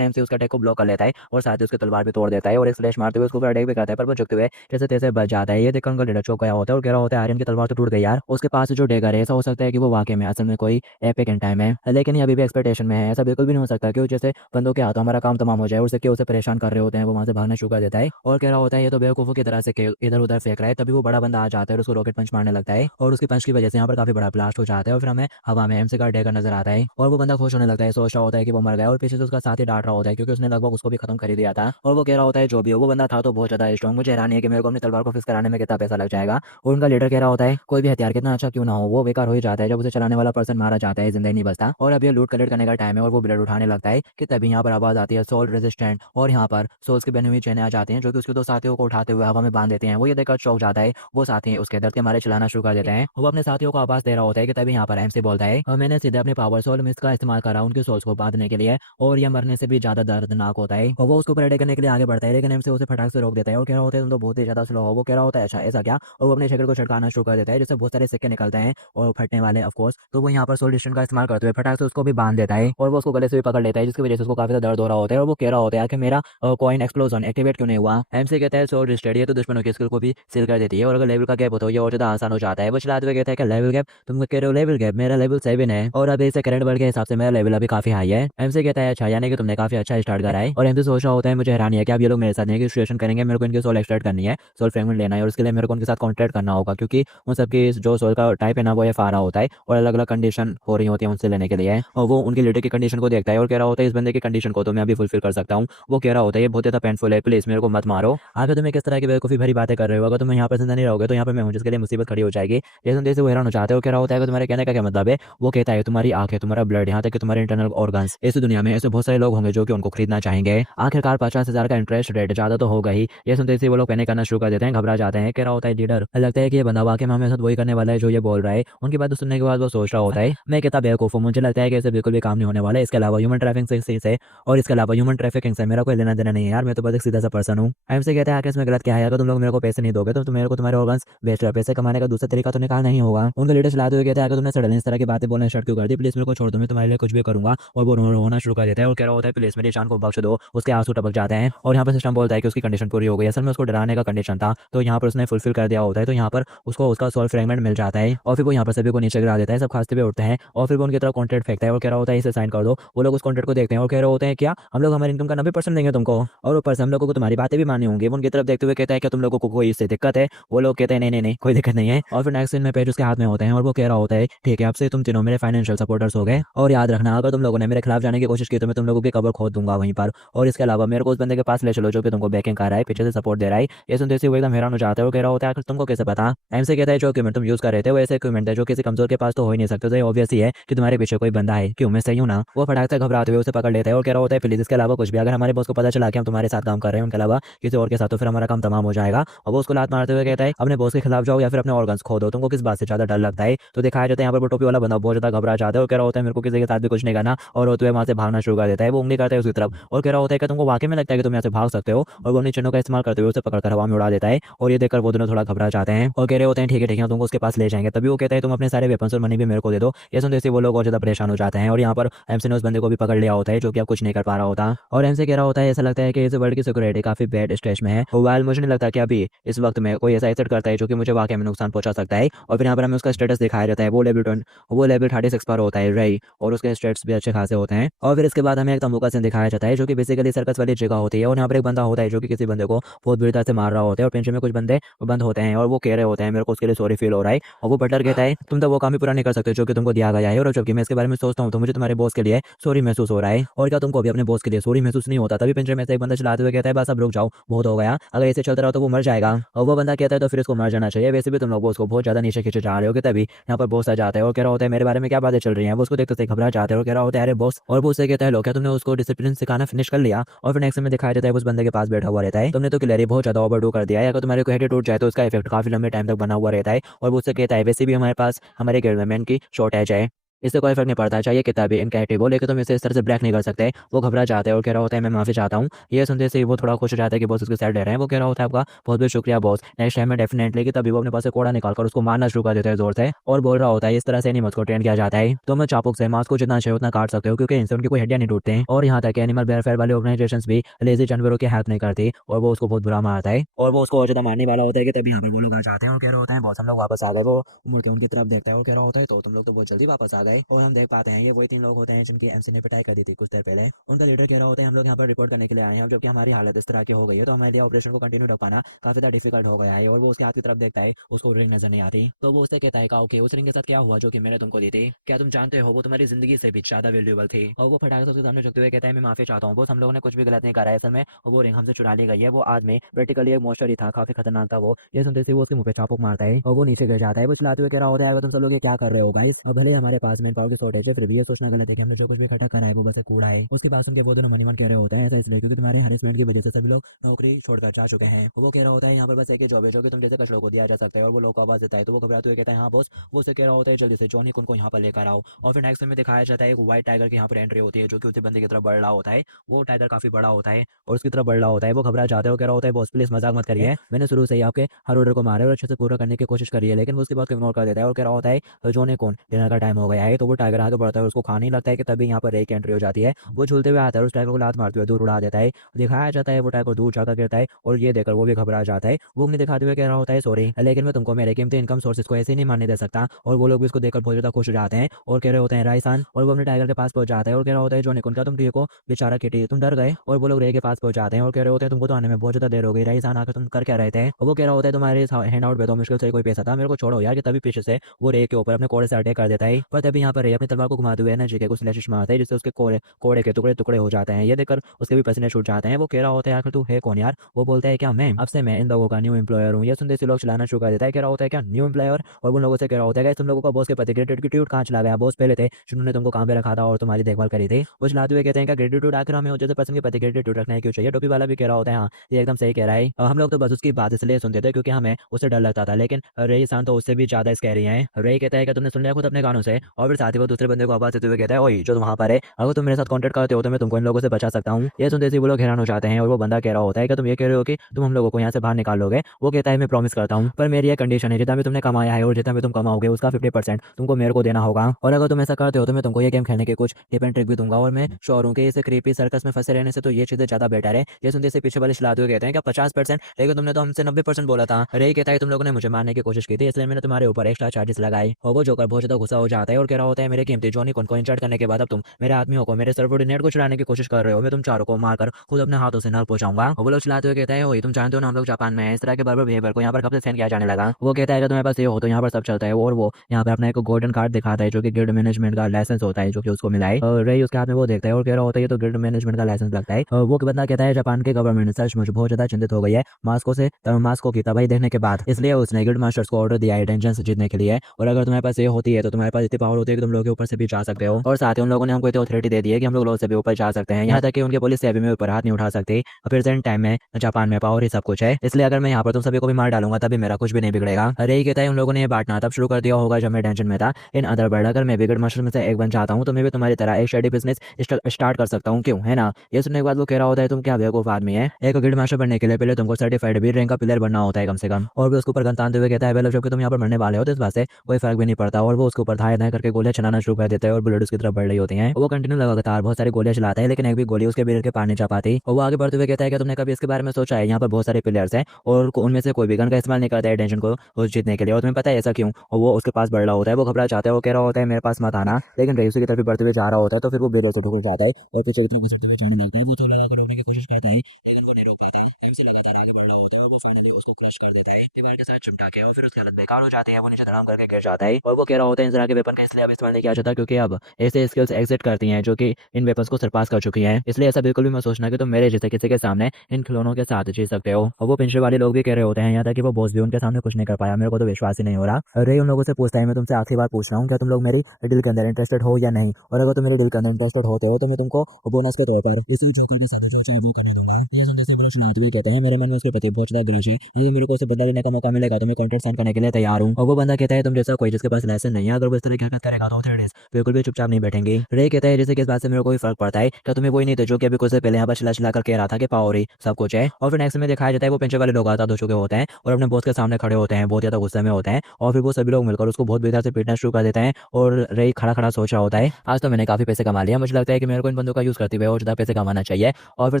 एमसी उसका अटैक को ब्लॉक कर लेता है और साथ ही उसकी तलवार भी तोड़ देता है और एक स्लैश मारते हुए उसको अटैक भी करता है, पर वो झुकते हुए जैसे तैसे बच जाता है। ये देखकर उनका लीडर चौंक गया होता है और कह रहा होता है आर्यन की तलवार तो टूट गई यार, उसके पास जो डेगर है ऐसा हो सकता है कि वो वाकई में असल में कोई एपिक इन टाइम है, लेकिन ये अभी भी एक्सपेक्टेशन में है। ऐसा बिल्कुल भी नहीं हो सकता कि जैसे बंदों के हाथों हमारा काम तमाम हो जाए और उससे उसे परेशान कर रहे होते हैं, वो वहां से भागना शुरू कर देता है और कह रहा होता है ये तो बेवकूफों की तरह से इधर उधर फेंक रहा है। तभी वो बड़ा बंदा आ जाता है और उसको रॉकेट पंच मारने लगता है और उसकी पंच की वजह से यहाँ पर काफी बड़ा ब्लास्ट हो जाता है और फिर हमें हवा में एमसी का डेगर नजर आता है और वो बंदा खुश होने लगता है, सोच रहा होता है कि वो मर गया और पीछे से उसका साथी डांट रहा होता है क्योंकि उसने लगभग उसको भी खत्म कर ही दिया था। और वो कह रहा होता है जो भी हो वो बंदा था तो बहुत ज्यादा स्ट्रॉन्ग, मुझे हैरानी है कि मेरे को अपनी तलवार को फिक्स कराने में कितना पैसा लग जाएगा। और उनका लीडर कह रहा होता है कोई भी हथियार कितना अच्छा क्यों ना हो वो बेकार हो ही जाता है जब उसे चलाने वाला पर्सन मारा जाता है, जिंदा ही नहीं बचता। और अब ये लूट कलेक्ट करने का टाइम है और वो ब्लेड उठाने लगता है कि तभी यहाँ पर आवाज आती है सोल रेजिस्टेंट, और यहाँ पर सोल्स की बनी हुई चेनें आ जाती हैं जो कि उसके दो साथियों को उठाते हुए हवा में बांध देते हैं। वो ये देखकर चौंक जाता है, वो साथी उसके दर्द के मारे चलाना शुरू कर देते हैं। वो अपने साथियों को आवाज दे रहा होता है कि तभी यहाँ पर एमसी बोलता है और मैंने सीधे अपने पावर सोल मिस का इस्तेमाल करा उनके सोल्स को बांधने के लिए और यह मरने से भी ज्यादा दर्दनाक होता है। और वो उसको अटैक करने के लिए आगे बढ़ता है, लेकिन एमसी उसे फटाक से रोक देता है और कह रहा होता है तुम तो बहुत ही ज्यादा स्लो हो। वो कह रहा होता है अच्छा ऐसा क्या, और वो अपने शक्ल को छिड़काना शुरू कर देता है जिससे बहुत सारे सिक्के निकलते हैं और फटने वाले ऑफ कोर्स। तो वो यहाँ पर सोल डिस्टेंस का इस्तेमाल करते हुए फटाक से उसको भी बांध देता है और वो उसको गले से भी पकड़ लेता है जिसकी वजह से उसको काफी ज्यादा दर्द हो रहा होता है और वो कह रहा होता है कि मेरा कॉइन एक्सप्लोजन एक्टिवेट क्यों नहीं हुआ। एमसी कहता है सोल रिस्टेड ये तो दुश्मनों की स्किल को भी सील कर देती है और अगर लेवल का गैप हो तो ये और ज्यादा आसान हो जाता है। वो चलाते हुए कहता है कि लेवल गैप, तुम कह रहे हो लेवल गैप, मेरा लेवल 7 है और अभी इसे करंट वर्ल्ड के हिसाब से मेरा लेवल अभी काफी हाई है। एमसी कहता है अच्छा यानी कि तुमने काफी अच्छा स्टार्ट करा है। और एमसी सोच रहा होता है मुझे हैरानी है कि अब ये लोग मेरे साथ नेगोशिएशन करेंगे, मेरे को इनकी सोल एक्सट्रैक्ट करनी है, सोल फ्रेगमेंट लेना है और उसके लिए मेरे को उनके साथ कॉन्ट्रैक्ट करना होगा क्योंकि उन सबकी जो सोल का टाइप है ना वो FR होता है और अलग अलग कंडीशन हो रही होती है उनसे लेने के लिए। और वो उनकी लीडर की कंडीशन को देखता है और कह रहा होता है इस बंदे की कंडीशन को तो मैं अभी फुलफिल कर सकता हूँ। वो कह रहा होता है ये बहुत ज्यादा पेनफुल है, प्लीज मेरे को मत मारो। आगे तुम्हें किस तरह की बेवकूफी भरी बातें कर रहे हो, अगर तुम यहाँ पर जिंदा नहीं रहोगे तो यहाँ पर मैं हूँ जिसके लिए मुसीबत खड़ी हो जाएगी। ये सुनते से वो हैरान हो जाते हैं। वो कह रहा होता है कि तुम्हारे कहने का क्या मतलब है। वो कहता है तुम्हारी आंखें, तुम्हारा ब्लड, यहाँ तक कि तुम्हारे इंटरनल ऑर्गन्स, इस दुनिया में ऐसे बहुत सारे लोग होंगे जो कि उनको खरीदना चाहेंगे। आखिरकार 50,000 का इंटरेस्ट रेट ज्यादा तो होगा ही। ये सुनते से वो लोग पैनिक करना शुरू कर देते हैं, घबरा जाते हैं। कह रहा होता है लीडर लगता है कि ये बंदा वाकई में हमें साथ वही करने वाला है जो ये बोल रहा है। उनकी बात सुनने के बाद वो सोच रहा होता है मैं कितना बेवकूफ हूँ, मुझे लगता है कि इसे बिल्कुल भी काम नहीं होने वाला है। इसके अलावा ह्यूमन ट्रैफिकिंग से और इसके अलावा ह्यूमन ट्रैफिकिंग से मेरा कोई लेना देना नहीं है यार, मैं तो बस एक सीधा सा पर्सन हूँ। एमसे कहते हैं आखिर इसमें गलत क्या है, अगर तुम लोग मेरे को पैसे नहीं दोगे तो मेरे को तुम्हारे ऑर्गन्स बेचकर पैसे कमाने का दूसरा तरीका तो निकाल नहीं होगा। उनका लीडर चलाते हुए कहते हैं अगर तुमने सडनली इस तरह की बातें बोलना स्टार्ट क्यों कर दी, प्लीज मेरे को छोड़ दो, मैं तुम्हारे लिए कुछ भी करूंगा। और वो रोना शुरू कर देता है और कह रहा होता है प्लीज मेरी जान को बख्श दो। उसके आंसू टपक जाते हैं और यहाँ पर सिस्टम बोलता है कि उसकी कंडीशन पूरी हो गई, असल में उसको डराने का कंडीशन था तो यहाँ पर उसने फुलफिल कर दिया होता है। तो यहाँ पर उसको उसका सोल फ्रेगमेंट मिल जाता है और फिर वो यहाँ पर सभी को नीचे गिरा देता है, सब खांसते हुए उठते हैं और फिर वो उनकी तरफ कॉन्ट्रैक्ट फेंकता है और कह रहा होता है इसे साइन कर दो। वो लोग उस कॉन्ट्रैक्ट को देखते हैं और कह रहे होते हैं क्या हम लोग हमारे इनकम का 90% देंगे तुमको, और ऊपर से हम लोगों को तुम्हारी बातें भी माननी होंगी। वो उनकी तरफ देखते हुए कहता है कि तुम लोगों को कोई इससे दिक्कत है। वो लोग कहते हैं नहीं नहीं नहीं कोई दिक्कत नहीं है। और फिर नेक्स्ट सीन में पेज उसके हाथ में होते हैं और वो कह रहा होता है ठीक है आपसे तुम तीनों मेरे फाइनेंशियल सपोर्टर्स हो गए और याद रखना अगर तुम लोगों ने मेरे खिलाफ जाने की कोशिश की तो मैं तुम लोगों की कबर खोद दूंगा वहीं पर। और इसके अलावा मेरे को उस बंदे के पास ले चलो जो कि तुमको बैकिंग कर रहा है, पीछे से सपोर्ट दे रहा है। ये सुनते से वो एकदम हैरान हो जाता है और कह रहा होता है तुमको कैसे पता। एमसे कहता है जो इक्विपमेंट तुम यूज कर रहे थे वो ऐसे इक्विपमेंट है जो किसी कमजोर के पास तो हो ही नहीं सकते, तो ऑब्वियस ही है कि तुम्हारे पीछे कोई बंदा है, क्यों मैं सही हूँ ना। वो फटाक से घबराते हुए उसे पकड़ लेता है और कह रहा होता है प्लीज इसके अलावा कुछ भी, अगर हमारे बॉस को पता चला कि हम तुम्हारे साथ काम कर रहे हैं उनके अलावा किसी और के साथ तो फिर हमारा काम तमाम हो जाएगा। और वो उसको लात मारते हुए कहता है अपने बॉस के खिलाफ जाओ या फिर अपने ऑर्गन्स खो दो, तुमको किस बात से ज्यादा डर लगता है। तो दिखाया जाता है यहाँ पर टोपी वाला बंदा बहुत ज्यादा घबरा जाता है और कह रहा होता है मेरे को किसी के साथ भी कुछ नहीं करना, और रोते हुए वहां से भागना शुरू कर देता है। वो उंगली करता है उसकी तरफ और कह रहा होता है कि तुमको वाकई में लगता है कि तुम यहाँ से भाग सकते हो, और वो अपनी चिन्हों का इस्तेमाल करते हुए उसे पकड़कर हवा में उड़ा देता है। और ये देखकर वो दोनों थोड़ा घबरा जाते हैं और कह रहे होते हैं ठीक है तुमको उसके पास ले जाएंगे। तभी वो कहता है तुम अपने सारे वेपन्स और मनी भी मेरे को दे दो। ये सुनते से वो लोग और ज्यादा परेशान हो जाते हैं और यहाँ पर एमसी ने उस बंदे को भी पकड़ लिया होता है जो कि अब कुछ नहीं कर पा रहा होता। और एमसी कह रहा होता है ऐसा लगता है कि इस वर्ल्ड की सिक्योरिटी काफी बैड स्टेज में है, वाइल मुझे नहीं लगता कि अभी इस वक्त में कोई ऐसा एसेट करता है जो कि मुझे वाकई में नुकसान पहुंचा सकता है। और फिर यहाँ पर हमें उसका स्टेटस दिखाया जाता है, वो लेवल 36 पर होता है रही, और उसके स्टेट्स भी अच्छे खासे होते हैं। और फिर इसके बाद हमें एक तंबू का सीन दिखाया जाता है जो कि बेसिकली सर्कस वाली जगह होती है और यहाँ पर एक बंदा होता है जो कि किसी बंदे को बहुत बुरी तरह से मार रहा होता है और पिंजरे में कुछ बंदे बंद होते हैं और वो कह रहे होते हैं मेरे को उसके लिए सॉरी फील हो रहा है। और वो बटलर कहता है तुम तो वो काम ही पूरा नहीं कर सकते जो कि तुमको दिया गया है, और जबकि मैं इसके बारे में सोचता हूँ तो मुझे तुम्हारे बॉस के लिए सॉरी महसूस हो रहा है। और क्या तुमको भी अपने बॉस के लिए सॉरी महसूस नहीं होता? तभी पिंजरे में से एक बंदा चलाते हुए कहता है बस अब रुक जाओ, बहुत हो गया, अगर ऐसे चलता रहा तो वो मर जाएगा। और वो बंदा कहता है तो फिर इसको मर जाना चाहिए, वैसे भी तुम लोग बॉस को बहुत ज्यादा नीचे खींचे जा रहे हो। कि तभी यहाँ पर बॉस आ जाता है और कह रहा होता है मेरे बारे में क्या बातें चल रही हैं। वो उसको देखते से घबरा जाते हैं और कह रहा होता है अरे बॉस। और वो उससे कहता है लो क्या तुमने उसको डिसिप्लिन सिखाना फिनिश कर लिया? और फिर नेक्स्ट में दिखाया जाता है उस बंदे के पास बैठा हुआ रहता है तुमने तो क्लियरली बहुत ज्यादा ओवरडू कर दिया है, अगर तुम्हारे को हेड टूट जाए तो उसका इफेक्ट काफी लंबे टाइम तक बना हुआ रहता है। और वो उससे कहता है वैसे भी हमारे पास हमारे गिल्डमैन की शॉर्टेज है, इससे कोई फर्क नहीं पड़ता चाहिए कितना भी इनकैटिव हो, लेकिन तुम इसे इस तरह से ब्रेक नहीं कर सकते। वो घबरा जाता है और कह रहा होता है मैं माफी चाहता हूँ। ये सुनते से वो थोड़ा खुश हो जाता है कि बॉस उसके साइड ले रहे हैं। वो कह रहा होता है आपका बहुत बहुत शुक्रिया बॉस, नेक्स्ट टाइम में डेफिनेटली। कि तभी वो अपने पास से कोड़ा निकालकर उसको मारना शुरू कर देता है जोर से और बोल रहा होता है इस तरह से एनिमल्स को ट्रेन किया जाता है, तो मैं चापुक से मांस को जितना चाहिए उतना काट सकते हो क्योंकि इनसे उनकी कोई हड्डियां नहीं टूटते हैं। और यहाँ तक एनिमल वेलफेयर वाले ऑर्गेनाइजेशन भी लेजी जानवरों की हेल्प नहीं करती और वो उसको बहुत बुरा मारता है और वो उसको और ज्यादा मारने वाला होता है। कि तभी यहाँ पर वो लोग आ जाते हैं और कह रहे होते हैं बॉस हम लोग वापस आ गए। वो मुड़ के उनकी तरफ देखता है और कह रहा होता है तो तुम लोग तो बहुत जल्दी वापस आ गए। और हम देख पाते हैं ये वही 3 लोग होते हैं जिनकी एमसी ने पिटाई कर दी थी कुछ देर पहले। उनका लीडर कह रहा होता है हम लोग यहाँ पर रिपोर्ट करने के लिए आए हैं, जबकि हमारी हालत इस तरह की हो गई है तो हमारे लिए ऑपरेशन को कंटिन्यू रख पाना काफी ज्यादा डिफिकल्ट हो गया है। और वो उसके हाथ की तरफ देखता है, उसको रिंग नजर नहीं आती, तो वो उससे कहता है ओके उस रिंग के साथ क्या हुआ जो कि मैंने तुमको दी थी, क्या तुम जानते हो वो तुम्हारी जिंदगी से भी ज्यादा वैल्यूएबल थी। और वो फटाक से उसके सामने झुकते हुए कहता है मैं माफी चाहता हूँ बॉस, हम लोगों ने कुछ भी गलत नहीं करा है असल में, वो रिंग हमसे चुरा ली गई है। वो आदमी प्रैक्टिकली एक मॉन्स्टर ही था, काफी खतरनाक था वो। ये सुनते से वो उसके मुंह पे चापुक मारता है और वो नीचे गिर जाता है। वो चिल्लाते हुए कह रहा होता है अगर तुम सब लोग ये क्या कर रहे हो गाइस, अब भले हमारे पास मैन पावर की शॉर्टेज है फिर भी ये सोचना गलत है कि हमने जो कुछ भी इकट्ठा करा है वो बस एक कूड़ा है। उसके पास उनके वो दोनों मनीमन कह रहे होते हैं ऐसा इसलिए क्योंकि तुम्हारे हरेसमेंट की वजह से सभी लोग नौकरी छोड़कर जा चुके हैं। वो कह रहा होता है यहाँ पर बस एक ही जॉब है जो कि तुम जैसे कचड़ों को दिया जा सकता है। और वो लोग को आवाज देता है तो वो घबराते हुए कहता है हाँ बॉस। वो उसे कह रहा होता है जल्दी से जॉनी को यहाँ पर लेकर आओ। और फिर नेक्स्ट में दिखाया जाता है एक व्हाइट टाइगर की यहाँ पर एंट्री होती है जो कि उसी बंदे की तरफ बढ़ रहा होता है। वो टाइगर काफी बड़ा होता है और उसकी तरफ बढ़ रहा होता है। वो घबरा जाता है और कह रहा होता है बॉस प्लीज मजाक मत करिए, मैंने शुरू से ही आपके हर ऑर्डर को मारे और अच्छे से पूरा करने की कोशिश करी है। लेकिन वो उसकी बात को इग्नोर कर देता है और कह रहा होता है जॉनी कौन डिनर का टाइम हो गया है। तो वो टाइगर आगे बढ़ता है, उसको खाने लगता है कि तभी यहाँ पर एक एंट्री हो जाती है। वो झूलते हुए आता है, उस टाइगर को लात मारते हुए दूर उड़ा देता है। दिखाया जाता है वो टाइगर दूर जाकर गिरता है और ये देखकर वो भी घबरा जाता है। वो उन्हें दिखाते हुए कह रहा होता है सॉरी लेकिन मैं तुमको मेरे कीमती इनकम सोर्सेज को ऐसे ही नहीं मानने दे सकता। और वो लोग भी इसको देखकर बहुत ज्यादा खुश हो जाते हैं और कह रहे होते हैं राइसान। और वो अपने टाइगर के पास पहुंच जाता है और कह रहा होता है जो निकुन क्या तुम ठीक हो बेचारा किटी तुम डर गए। और वो लोग रे के पास पहुंच जाते हैं और कह रहे होते हैं तुमको तो आने में बहुत ज्यादा देर हो गई राइसान, आकर तुम कर क्या रहे थे। और वो कह रहा होता है तुम्हारे हैंड आउट पे तो मुश्किल से कोई पैसा था, मेरे को छोड़ो यार। कि तभी पीछे से वो रे के ऊपर अपने कोड़े से अटैक कर देता है। पर तभी यहाँ पर रे अपनी तलवार को घुमाते हुए एनर्जी के कुछ फ्लैशेस मारता है जिससे उसके कोड़े के टुकड़े टुकड़े हो जाते हैं। ये देखकर उसके भी पसीने छूट जाते हैं। वो कह रहा होता है आखिर तू है कौन यार। वो बोलता है क्या मैं अब से मैं इन लोगों का न्यू एम्प्लॉयर हूँ। ये सुनते से लोग चलाना शुरू कर देता है। कह रहा होता है क्या न्यू एम्प्लॉयर। और उन लोगों से कह रहा होता है तुम लोगों का बॉस के प्रति ग्रेटिट्यूड कहाँ चला गया, बॉस पहले थे जिन्होंने तुमको काम पे रखा था और तुम्हारी देखभाल करी थी। वो चलाते हुए कहते हैं ग्रेटिट्यूड आखिर हमें जैसे पर्सन के प्रति ग्रेटिट्यूड रखना है क्यों चाहिए। टोपी वाला भी कह रहा होता है हाँ ये एकदम सही कह रहा है, हम लोग तो बस उसकी बात इसलिए सुनते थे क्योंकि हमें उससे डर लगता था, लेकिन रे इंसान तो उससे भी ज्यादा स्कैरी है। रे कहता है कि तुमने सुन लिया खुद अपने कानों से। और फिर साथ ही वो दूसरे बंदे को आवाज देते हुए कहता है ओए जो वहाँ पर है अगर तुम मेरे साथ कॉन्टेक्ट करते हो तो मैं तुमको इन लोगों से बचा सकता हूँ। ये सुनते ही वो लोग हैरान हो जाते हैं और वो बंदा कह रहा होता है कि तुम ये कह रहे हो कि तुम हम लोगों को यहाँ से बाहर निकालोगे। वो कहता है मैं प्रॉमिस करता हूँ पर मेरी ये कंडीशन है जितना भी तुमने कमाया है और जितना भी तुम कमाओगे उसका 50% तुमको मेरे को देना होगा। और अगर तुम ऐसा करते हो तो मैं तुमको ये गेम खेलने के कुछ टिप एंड ट्रिक भी दूंगा। और मैं श्योर हूँ कि इसे क्रीपी सर्कस में फंसे रहने से तो ये चीजें ज्यादा बेटर है। ये सुनते से पीछे वाले चलाते हुए कहते हैं कि 50%, लेकिन तुमने तो हमसे 90% बोला था। रे कहता है तुम लोगों ने मुझे मारने की कोशिश की थी इसलिए मैंने तुम्हारे ऊपर एक्स्ट्रा चार्जेस लगाए। और वो जोकर बहुत ज्यादा गुस्सा हो जाता है और कह रहा होता है मेरे कीमती जॉनी को इंसल्ट करने के बाद अब तुम मेरे आदमियों को मेरे सबऑर्डिनेट को चुराने की कोशिश कर रहे हो। मैं तुम चारों को मारकर खुद अपने हाथों से नर पहुंचाऊंगा। वो लोग चलाते हुए कहता है तुम जानते हो ना हम लोग जापान में है, इस तरह के बर्बर बिहेवियर को यहाँ पर कब से सेंड किया जाने लगा। वो कहता है कि तुम्हारे पास ये हो तो यहाँ पर सब चलता है। और वो यहाँ पर अपना एक गोल्डन कार्ड दिखाता है जो कि गिल्ड मैनेजमेंट का लाइसेंस होता है जो कि उसको मिला है। और रे उसके हाथ में वो देखता है और कह रहा होता है ये तो गिल्ड मैनेजमेंट का लाइसेंस लगता है। वो बंदा कहता है जापान के गवर्नमेंट सच मुझे बहुत ज्यादा चिंतित हो गई है मास्को की तबाही देखने के बाद, इसलिए उसने गिल्ड मास्टर्स को ऑर्डर दिया है डेंजन जीतने के लिए। और अगर तुम्हारे पास ये होती है तो तुम्हारे पास इतनी पावर होती है कि तुम लोग के ऊपर से भी जा सकते हो। और साथ ही उन लोगों ने हमको इतनी अथॉरिटी दे दी है कि हम लोग से भी ऊपर जा सकते हैं, यहाँ तक कि उनके पुलिस से भी ऊपर हाथ नहीं उठा सकते। प्रेजेंट टाइम में जापान में पावर ही सब कुछ है, इसलिए अगर मैं यहाँ पर तुम सभी को भी मार डालूंगा तभी मेरा कुछ भी नहीं बिगड़ेगा। अरे ये कहता है उन लोगों ने ये बांटना तब शुरू कर दिया होगा जब मैं टेंशन में था। इन अदर वर्ड अगर मैं भी गिल्ड मास्टर में से एक बन जाता हूँ तो मैं भी तुम्हारी तरह एक शेडी बिजनेस स्टार्ट कर सकता हूँ, क्यों है ना। ये सुनने के बाद वो कह रहा होता है तुम क्या बेवकूफ आदमी है, एक गिल्ड मास्टर बनने के लिए पहले तुमको सर्टिफाइड भी रैंक का प्लेयर बनना होता है कम से कम। और भी उसके ऊपर गन तानते हुए कहता है जबकि तुम यहाँ पर मरने वाले हो तो इस बात से कोई फर्क भी नहीं पड़ता। और वो उसके ऊपर धाए धाए करके गोलियां चलाना शुरू कर देता है और बुलेट उसकी तरफ बढ़ रही होती है। वो कंटिन्यू लगातार बहुत सारी गोलियां चलाता है, लेकिन एक भी गोली उसके बैरल के पार नहीं जा पाती। और वो आगे बढ़ते हुए कहता है कि तुमने कभी इसके बारे में सोचा है, यहाँ पर बहुत सारे प्लेयर्स हैं और उनमें से कोई भी गन का इस्तेमाल नहीं करता है टेंशन को जीतने के लिए, और तुम्हें पता है ऐसा क्यों? और वो उसके पास बढ़ रहा होता है, वो घबरा जाता है, वो कह रहा होता है मेरे पास मत आना, लेकिन रईस की तरफ बढ़ते हुए जा रहा होता है। तो फिर वो बैरियर से ठुकर जाता है और पीछे की तरफ घुसते हुए जाने लगता है। वो तो लगाकर रोकने की कोशिश करता है, लेकिन वो नहीं रोक पाता। एमसी लगातार आगे बढ़ रहा होता है और वो फाइनली उसको क्रश कर देता है दीवार के साथ चिमटा के, और फिर उसकी हालत बेकार हो जाती है। वो नीचे धड़ाम करके गिर जाता है और वो कह रहा होता है इस तरह के वेपन का इसलिए अब इस्तेमाल नहीं किया जाता क्योंकि अब ऐसे स्किल्स एग्जिट करती हैं जो कि इन वेपन्स को सरपास कर चुकी हैं, इसलिए ऐसा बिल्कुल भी मत सोचना कि तुम मेरे जैसे किसी के सामने इन खिलौनों के साथ जी सकते हो। और वो पिंजरे वाले लोग भी कह रहे होते हैं, यहाँ तक कि वो बॉस भी उनके सामने कुछ नहीं कर पाया। मेरे को तो विश्वास ही नहीं हो रहा। रे उन लोगों से पूछता है मैं तुमसे आखिरी बार पूछ रहा हूँ, क्या तुम लोग मेरी डील के अंदर इंटरेस्टेड हो या नहीं? और अगर तुम मेरी डील के अंदर इंटरेस्टेड होते हो तो मैं तुमको बोनस के तौर पर इस जोकर के साथ जो चाहे वो करने दूंगा। ये सुनते से वो लोग चिल्लाते हुए कहते हैं मेरे मन में उसके प्रति बहुत ज्यादा ग्रज है, अगर मेरे को उसे बदला लेने का मौका मिलेगा तो मैं कॉन्ट्रैक्ट साइन करने के लिए तैयार हूँ। और वो बंदा कहता है तुम जैसा कोई जिसके पास लाइसेंस नहीं है, अगर वो इस तरह की हरकत करेगा तो ऑथोरिटीज बिल्कुल भी चुपचाप नहीं बैठेंगी। रे कहता है जैसे कि इस बात से मेरे को कोई फर्क पड़ता है, क्या तुम्हें वही नहीं थे जो कि अभी कुछ देर पहले यहाँ पर चिल्ला कर कह रहा था कि पावर सब कुछ है। और फिर नेक्स्ट में दिखाया जाता है वो पिंजरे वाले लोग आजाद हो चुके होते हैं और अपने बॉस के सामने खड़े होते हैं, बहुत ज्यादा गुस्से में होते हैं, और फिर वो सभी लोग मिलकर उसको बहुत बेहतर से पीटना शुरू कर देते हैं। और रे खड़ा खड़ा सोच रहा होता है आज तो मैंने काफी पैसे कमा लिया, मुझे लगता है कि मेरे को इन बंदों का यूज करते हुए और ज्यादा पैसे कमाना चाहिए। और फिर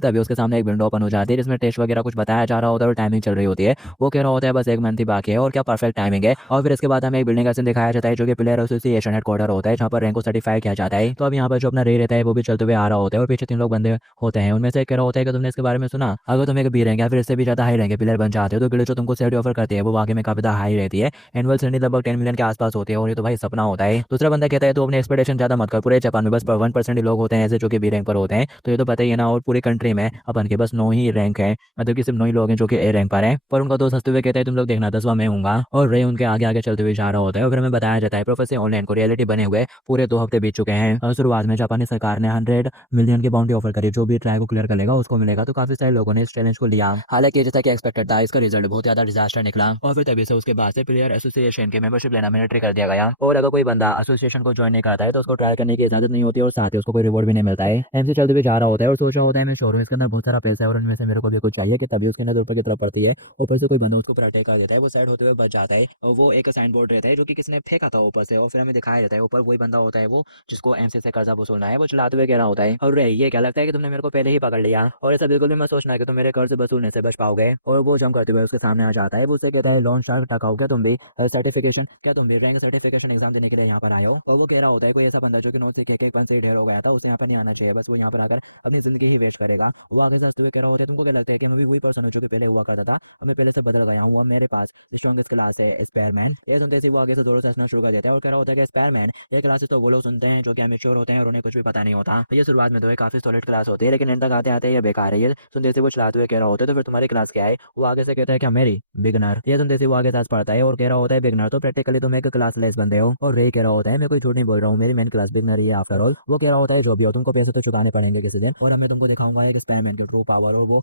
तभी उसके सामने एक विंडो ओपन हो जाती है जिसमें टेस्ट वगैरह कुछ बताया जा रहा होता है और टाइमिंग चल रही होती है। वो कह रहा होता है बस 1 मंथ ही बाकी है और क्या परफेक्ट टाइमिंग है। और फिर इसके बाद हमें एक बिल्डिंग का सीन दिखाया जाता है जो कि प्लेयर एसोसिएशन हेडक्वार्टर होता है, जहाँ पर रैंक को सर्टिफाई किया जाता है। तो अब यहाँ पर जो अपना रे रहता है वो भी चलते हुए आ रहा होता है और पीछे 3 लोग बंदे होते हैं। उनमें से एक कह रहा होता है कि तुमने इसके बारे में सुना, अगर तुम एक बी रैंक या फिर इससे भी ज्यादा हाई रैंक प्लेयर बन जाते हो तो गिल्ड जो तुमको सैलरी ऑफर करती है वो वाकई में काफी ज्यादा हाई रहती है। एनुअल सैलरी लगभग 10 मिलियन के आसपास होती है और ये तो भाई सपना होता है। दूसरा बंदा कहता है तो अपने एक्सपेक्टेशन ज्यादा मत कर, पूरे जापान में बस 1% ही लोग होते हैं ऐसे जो कि बी रैंक पर होते हैं, तो ये तो पता ही है ना। और पूरी कंट्री में अपन के बस 9 ही रैंक है, मतलब कि सिर्फ 9 ही लोग हैं जो कि ए रैंक पर हैं। पर उनका दोस्त हंसते हुए कहता है तुम लोग देखना 10वां मैं हूँगा। और रे उनके आगे आगे चलते हुए जा रहा होता है और फिर हमें बताया जाता है प्रोफेसर ऑनलाइन को रियलिटी बने हुए पूरे 2 हफ्ते बीत चुके हैं। और शुरुआत में जापानी सरकार ने 100 मिलियन की बाउंड्री ऑफर करी, जो भी ट्राई को क्लियर करेगा उसको मिलेगा। तो काफी सारे लोगों ने इस चैलेंज को लिया, हालांकि जैसा कि एक्सपेक्टेड था इसका रिजल्ट बहुत ज्यादा डिजास्टर निकला। और फिर तभी से उसके बाद से प्लेयर एसोसिएशन की मेंबरशिप लेना मैंडेटरी कर दिया गया और अगर कोई बंदा एसोसिएशन को ज्वाइन नहीं करता है तो उसको ट्रायल करने की इजाजत नहीं होती और साथ ही उसको कोई रिवॉर्ड भी नहीं मिलता है। एमसी चलते हुए जा रहा होता है और सोच रहा होता है मैं शोरूम इसके अंदर बहुत सारा पैसा है और उनमें से मेरे को भी कुछ चाहिए, कि तभी उसकी नजर ऊपर की तरफ पड़ती है। ऊपर से कोई बंदा उसको ऊपर अटैक कर देता है, वो साइड होते हुए बच जाता है और वो एक साइन बोर्ड रहता है जो कि किसने फेंका था ऊपर से, और फिर हमें दिखाया जाता है ऊपर वही बंदा होता है वो जिसको एमसी से कर्जा वसूलना है। वो चलाते हुए कह रहा होता है और रे ये क्या लगता है कि तुमने मेरे को पहले ही पकड़ लिया और ऐसा बिल्कुल भी मत सोचना कि तुम मेरे कर्ज वसूलने से बच पाओगे। और वो जंप करते हुए उसके सामने आ जाता है, वो उसे कहता है लॉन शार्क टकाओ क्या तुम भी सर्टिफिकेशन, क्या तुम भी रैंक सर्टिफिकेशन एग्जाम देने के लिए यहाँ पर आए हो? और वो कह रहा होता है कोई ऐसा बंदा जो कि नोट सीखे के एक से ढेर हो गया था उसे यहाँ पर नहीं आना चाहिए, बस वो यहाँ पर आकर अपनी जिंदगी ही वेस्ट करेगा। वो आगे से हंसते हुए कह रहा होता है तुमको क्या लगता है कि मैं भी वही पर्सन हूँ जो कि पहले हुआ करता था, अब मैं पहले से बदल गया हूँ, अब मेरे पास स्ट्रॉन्गेस्ट क्लास है स्पेयरमैन। ये सुनते ही वो आगे से जोरों से हंसना शुरू कर देता है और कह रहा होता है कि स्पेयरमैन ये क्लासेस तो वो लोग सुनते हैं जो कि अमेच्योर होते हैं और उन्हें कुछ भी पता नहीं होता। ये शुरुआत में तो ये काफी सॉलिड क्लास होती है लेकिन एंड तक आते आते ये बेकार है। ये सुनते से वो चलाते हुए कह रहा होता है तो फिर तुम्हारी क्लास क्या है? वो आगे से कहता है क्या मेरी बिगनर। ये सुनते से वो आगे साथ पढ़ता है और कह रहा होता है बिगनर तो प्रैक्टिकली तुम एक क्लास लेस बंदे हो। और रे कह रहा होता है मैं कोई झूठ नहीं बोल रहा हूँ, मेरी मेन क्लास बिगनर ही है आफ्टर ऑल। वो कह रहा होता है जो भी हो तुमको पैसे तो चुकाने पड़ेंगे किसी दिन, और मैं तुमको दिखाऊंगा एक स्पायरमैन के ट्रू पावर। और वो